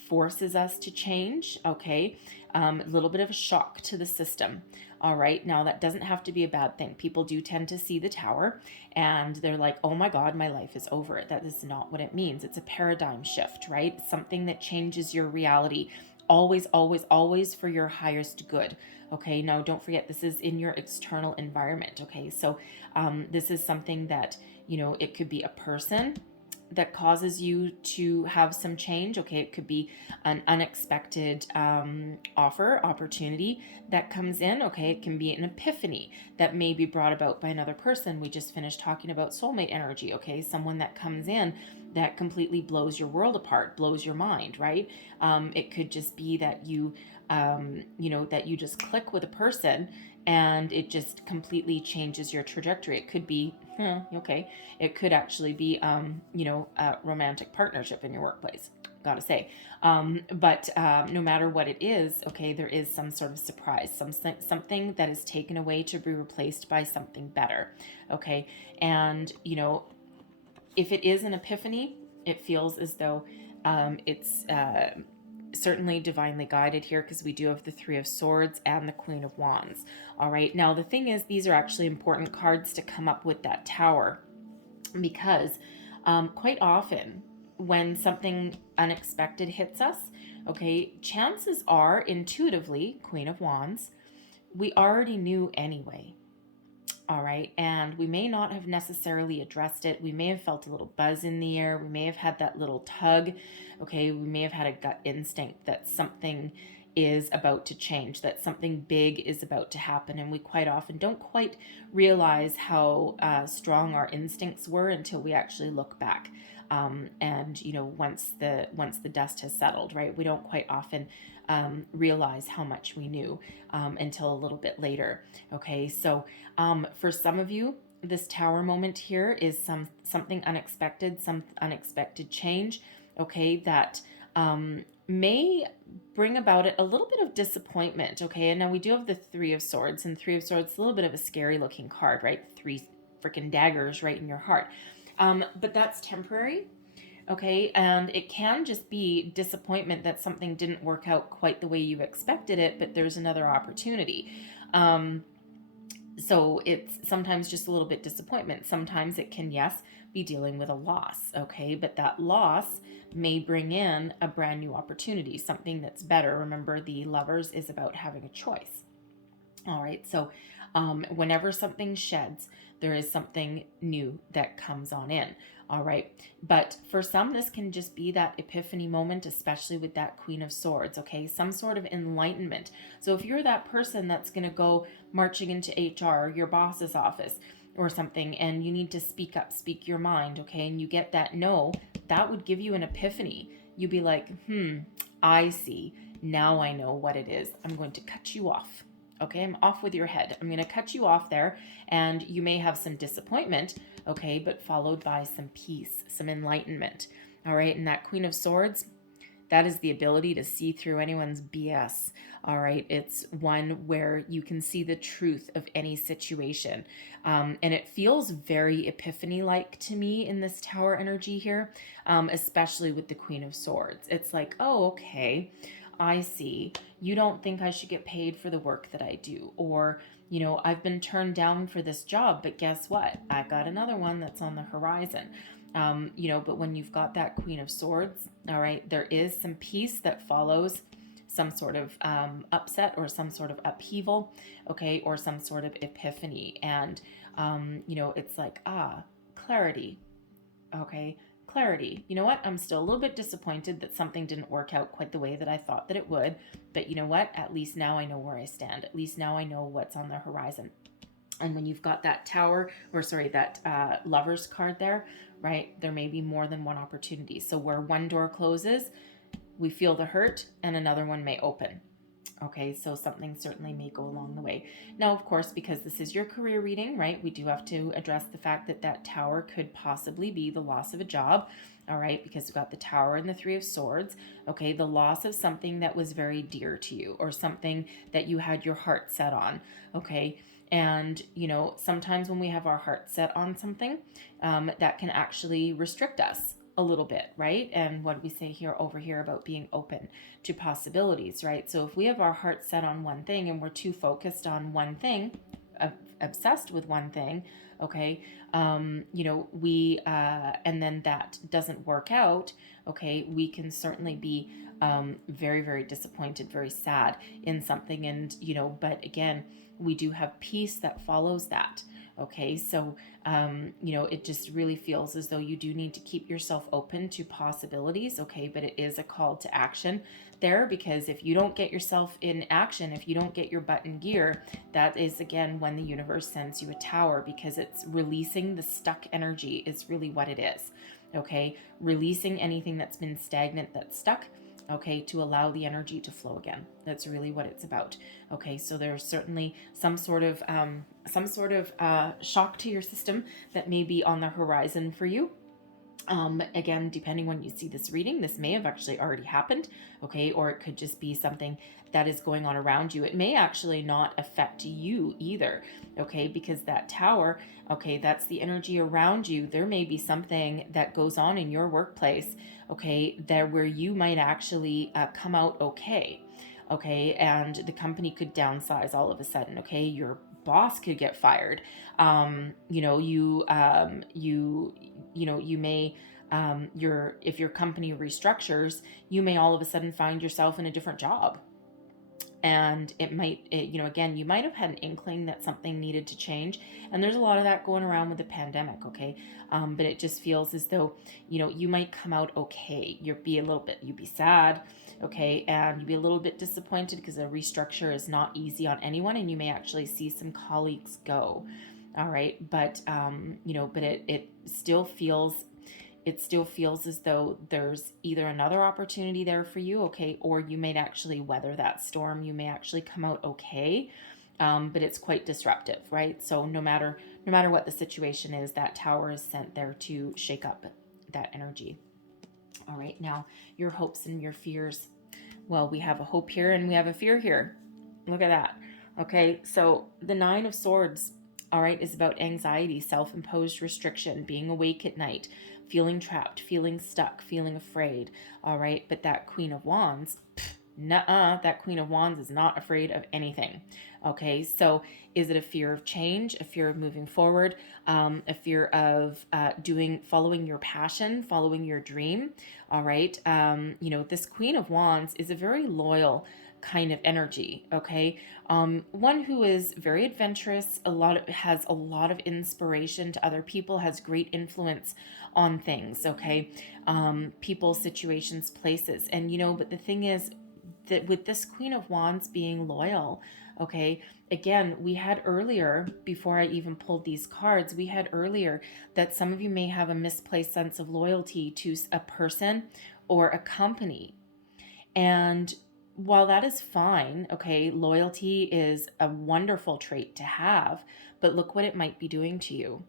forces us to change. Okay, a little bit of a shock to the system. All right, now that doesn't have to be a bad thing. People do tend to see the Tower and they're like, oh my God, my life is over. That is not what it means. It's a paradigm shift, right? Something that changes your reality. Always, always, always for your highest good. Okay, now don't forget, this is in your external environment. Okay, so this is something that, you know, it could be a person that causes you to have some change. Okay, it could be an unexpected opportunity that comes in. Okay, it can be an epiphany that may be brought about by another person. We just finished talking about soulmate energy. Okay, someone that comes in that completely blows your world apart, blows your mind, right? It could just be that you know, that you just click with a person and it just completely changes your trajectory. It could be, okay, it could actually be, you know, a romantic partnership in your workplace, gotta say. But no matter what it is, okay, there is some sort of surprise, something that is taken away to be replaced by something better, okay? And, you know, if it is an epiphany, it feels as though it's certainly divinely guided here, because we do have the Three of Swords and the Queen of Wands. All right, now the thing is, these are actually important cards to come up with that Tower, because quite often when something unexpected hits us, okay, chances are intuitively, Queen of Wands, we already knew anyway. All right, and we may not have necessarily addressed it. We may have felt a little buzz in the air. We may have had that little tug. Okay, we may have had a gut instinct that something is about to change, that something big is about to happen. And we quite often don't quite realize how strong our instincts were until we actually look back. And once the dust has settled, right? We don't quite often realize how much we knew until a little bit later. Okay, so for some of you, this Tower moment here is something unexpected, some unexpected change. Okay, that may bring about it a little bit of disappointment. Okay, and now we do have the Three of Swords, and Three of Swords is a little bit of a scary looking card, right? Three freaking daggers right in your heart. But that's temporary. Okay, and it can just be disappointment that something didn't work out quite the way you expected it, but there's another opportunity. So it's sometimes just a little bit disappointment. Sometimes it can, yes, be dealing with a loss, okay? But that loss may bring in a brand new opportunity, something that's better. Remember, the Lovers is about having a choice. All right, so whenever something sheds, there is something new that comes on in. All right, but for some, this can just be that epiphany moment, especially with that Queen of Swords, okay? Some sort of enlightenment. So if you're that person that's going to go marching into HR, your boss's office or something, and you need to speak up, speak your mind, okay? And you get that no, that would give you an epiphany. You'd be like, I see. Now I know what it is. I'm going to cut you off. Okay, I'm off with your head. I'm going to cut you off there, and you may have some disappointment, okay, but followed by some peace, some enlightenment. All right, and that Queen of Swords, that is the ability to see through anyone's BS. All right, it's one where you can see the truth of any situation. And it feels very epiphany-like to me in this Tower energy here, especially with the Queen of Swords. It's like, oh, okay, I see. You don't think I should get paid for the work that I do. Or, I've been turned down for this job, but guess what? I got another one that's on the horizon. But when you've got that Queen of Swords, all right, there is some peace that follows some sort of upset or some sort of upheaval, okay, or some sort of epiphany. And, it's like, clarity, okay, clarity. You know what? I'm still a little bit disappointed that something didn't work out quite the way that I thought that it would. But you know what? At least now I know where I stand. At least now I know what's on the horizon. And when you've got that that Lovers card there, right, there may be more than one opportunity. So where one door closes, we feel the hurt and another one may open. Okay, so something certainly may go along the way. Now, of course, because this is your career reading, right, we do have to address the fact that that Tower could possibly be the loss of a job, all right, because we've got the Tower and the Three of Swords, okay, the loss of something that was very dear to you or something that you had your heart set on, okay. And, sometimes when we have our heart set on something, that can actually restrict us a little bit, right? And what do we say here over here about being open to possibilities, right? So if we have our heart set on one thing and we're too focused on one thing, obsessed with one thing, okay, we and then that doesn't work out, okay, we can certainly be very, very disappointed, very sad in something. And, but again, we do have peace that follows that. Okay, so, it just really feels as though you do need to keep yourself open to possibilities, okay, but it is a call to action there, because if you don't get yourself in action, if you don't get your butt in gear, that is, again, when the universe sends you a Tower, because it's releasing the stuck energy is really what it is, okay, releasing anything that's been stagnant, that's stuck, okay, to allow the energy to flow again. That's really what it's about. Okay, so there's certainly some sort of shock to your system that may be on the horizon for you. Again, depending when you see this reading, this may have actually already happened, okay, or it could just be something that is going on around you. It may actually not affect you either, okay, because that Tower, okay, that's the energy around you. There may be something that goes on in your workplace, okay, there where you might actually come out okay, and the company could downsize all of a sudden, okay, your boss could get fired, you may if your company restructures, you may all of a sudden find yourself in a different job, And again, you might have had an inkling that something needed to change. And there's a lot of that going around with the pandemic, okay? But it just feels as though, you might come out okay. You'd be sad, okay? And you'd be a little bit disappointed because a restructure is not easy on anyone, and you may actually see some colleagues go. All right. But, but it still feels as though there's either another opportunity there for you, okay, or you may actually weather that storm. You may actually come out okay, but it's quite disruptive, right? So no matter what the situation is, that tower is sent there to shake up that energy. All right, now your hopes and your fears. Well, we have a hope here and we have a fear here. Look at that. Okay, so the Nine of Swords, all right, is about anxiety, self-imposed restriction, being awake at night, feeling trapped, feeling stuck, feeling afraid, all right? But that Queen of Wands, that Queen of Wands is not afraid of anything, okay? So is it a fear of change, a fear of moving forward, a fear of following your passion, following your dream, all right? This Queen of Wands is a very loyal kind of energy, okay? One who is very adventurous, has a lot of inspiration to other people, has great influence on things, okay? People, situations, places. And, but the thing is that with this Queen of Wands being loyal, okay, again, we had earlier, before I even pulled these cards, we had earlier that some of you may have a misplaced sense of loyalty to a person or a company. And while that is fine, okay, loyalty is a wonderful trait to have, but look what it might be doing to you.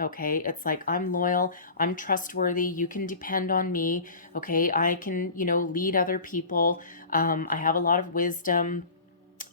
Okay, it's like, I'm loyal, I'm trustworthy, you can depend on me, okay, I can, lead other people, I have a lot of wisdom,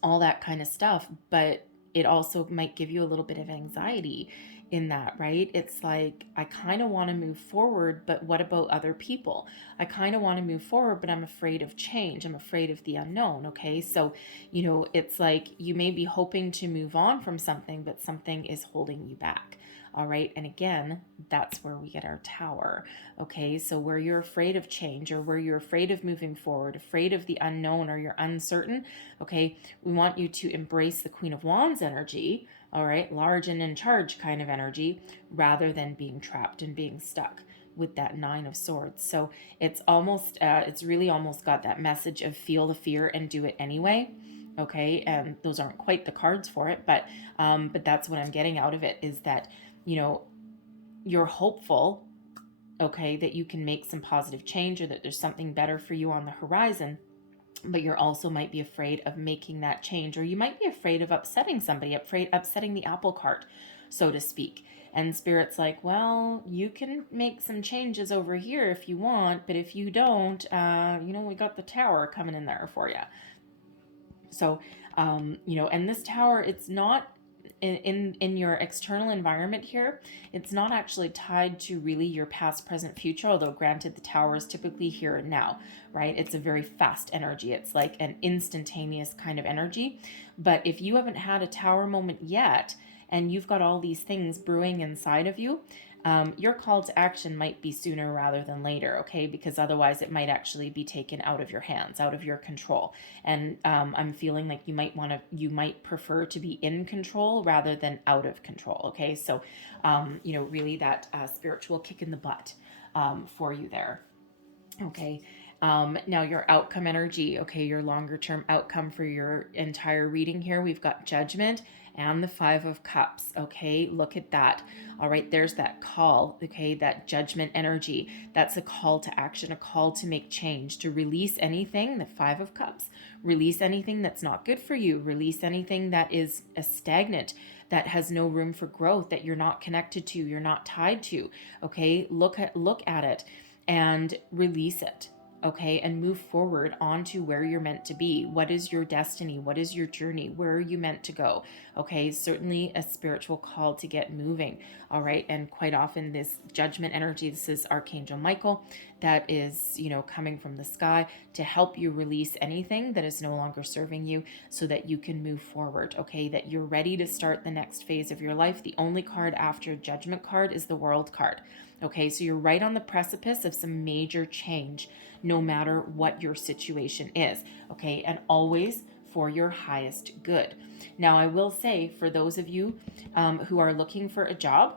all that kind of stuff, but it also might give you a little bit of anxiety in that, right? It's like, I kind of want to move forward, but what about other people? I kind of want to move forward, but I'm afraid of change. I'm afraid of the unknown, okay? So, it's like you may be hoping to move on from something, but something is holding you back. All right. And again, that's where we get our tower. Okay. So where you're afraid of change, or where you're afraid of moving forward, afraid of the unknown, or you're uncertain. Okay. We want you to embrace the Queen of Wands energy. All right. Large and in charge kind of energy, rather than being trapped and being stuck with that Nine of Swords. So it's really almost got that message of feel the fear and do it anyway. Okay. And those aren't quite the cards for it, but that's what I'm getting out of it, is that, you're hopeful, okay, that you can make some positive change, or that there's something better for you on the horizon, but you're also might be afraid of making that change, or you might be afraid of upsetting somebody, upsetting the apple cart, so to speak. And Spirit's like, well, you can make some changes over here if you want, but if you don't, we got the tower coming in there for you. So, and this tower, it's not in your external environment here, it's not actually tied to really your past, present, future, although granted the tower is typically here and now, right? It's a very fast energy. It's like an instantaneous kind of energy. But if you haven't had a tower moment yet, and you've got all these things brewing inside of you, your call to action might be sooner rather than later, okay? Because otherwise it might actually be taken out of your hands, out of your control. And I'm feeling like you might prefer to be in control rather than out of control, okay? So, really that spiritual kick in the butt for you there, okay? Now your outcome energy, okay, your longer term outcome for your entire reading here, we've got Judgment and the Five of Cups, okay? Look at that. All right, there's that call, okay, that Judgment energy. That's a call to action, a call to make change, to release anything, the Five of Cups. Release anything that's not good for you. Release anything that is stagnant, that has no room for growth, that you're not connected to, you're not tied to, okay? Look at it and release it. Okay, and move forward onto where you're meant to be. What is your destiny? What is your journey? Where are you meant to go? Okay, certainly a spiritual call to get moving. All right, and quite often this Judgment energy, this is Archangel Michael, that is, coming from the sky to help you release anything that is no longer serving you, so that you can move forward. Okay, that you're ready to start the next phase of your life. The only card after Judgment card is the World card. Okay, so you're right on the precipice of some major change, no matter what your situation is. Okay, and always for your highest good. Now, I will say, for those of you who are looking for a job,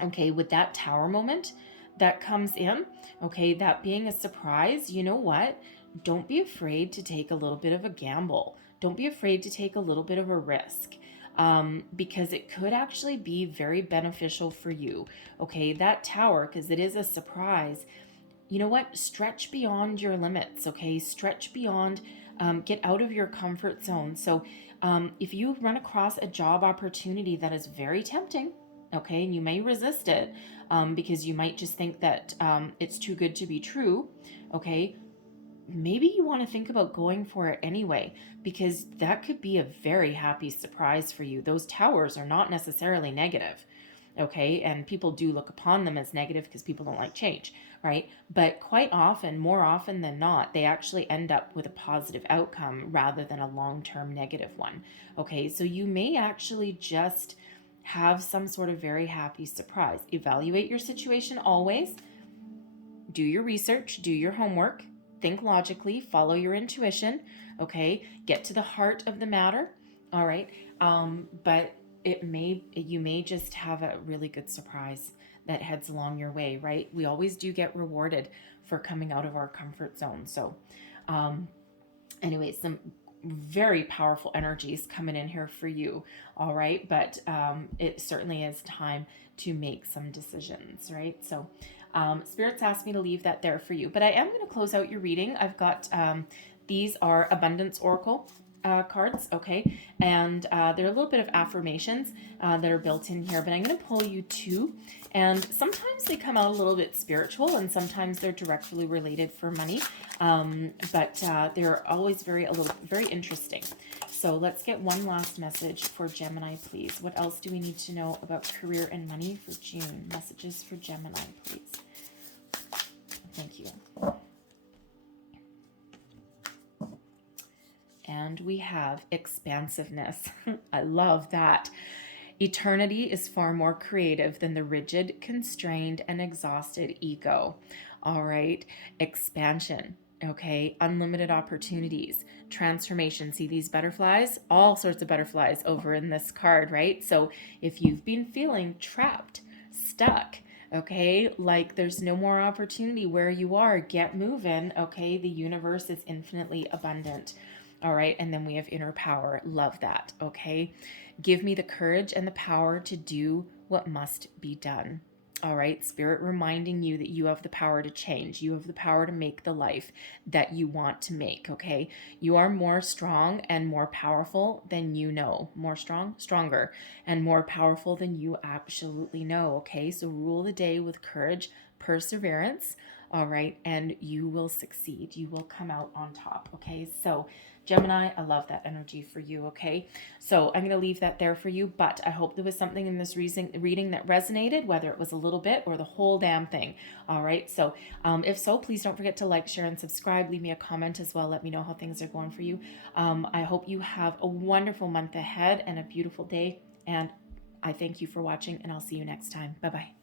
okay, with that Tower moment that comes in, okay, that being a surprise, you know what? Don't be afraid to take a little bit of a gamble. Don't be afraid to take a little bit of a risk. Because it could actually be very beneficial for you. Okay, that Tower, because it is a surprise, you know what? Stretch beyond your limits, okay? Stretch beyond, get out of your comfort zone. So if you run across a job opportunity that is very tempting, okay, and you may resist it because you might just think that it's too good to be true, okay, maybe you want to think about going for it anyway, because that could be a very happy surprise for you. Those towers are not necessarily negative, okay? And people do look upon them as negative because people don't like change, right? But quite often, more often than not, they actually end up with a positive outcome rather than a long-term negative one, okay? So you may actually just have some sort of very happy surprise. Evaluate your situation always. Do your research, do your homework, think logically, follow your intuition, okay? Get to the heart of the matter, all right? But you may just have a really good surprise that heads along your way, right? We always do get rewarded for coming out of our comfort zone. So anyway, some very powerful energies coming in here for you, all right? But it certainly is time to make some decisions, right? So Spirit's asked me to leave that there for you, but I am going to close out your reading. I've got, these are Abundance Oracle cards, okay? And there are a little bit of affirmations that are built in here, but I'm going to pull you two. And sometimes they come out a little bit spiritual, and sometimes they're directly related for money. But they're always very interesting. So let's get one last message for Gemini, please. What else do we need to know about career and money for June? Messages for Gemini, please. Thank you. And we have expansiveness. I love that. Eternity is far more creative than the rigid, constrained, and exhausted ego. All right. Expansion. Okay. Unlimited opportunities. Transformation. See these butterflies? All sorts of butterflies over in this card, right? So if you've been feeling trapped, stuck, okay, like there's no more opportunity where you are, get moving. Okay. The universe is infinitely abundant. All right. And then we have inner power. Love that. Okay. Give me the courage and the power to do what must be done. All right. Spirit reminding you that you have the power to change. You have the power to make the life that you want to make. Okay. You are more strong and more powerful than you know. More strong, stronger, and more powerful than you absolutely know. Okay. So rule the day with courage, perseverance. All right. And you will succeed. You will come out on top. Okay. So Gemini, I love that energy for you, okay? So I'm going to leave that there for you, but I hope there was something in this reading that resonated, whether it was a little bit or the whole damn thing, all right? So if so, please don't forget to like, share, and subscribe. Leave me a comment as well. Let me know how things are going for you. I hope you have a wonderful month ahead and a beautiful day, and I thank you for watching, and I'll see you next time. Bye-bye.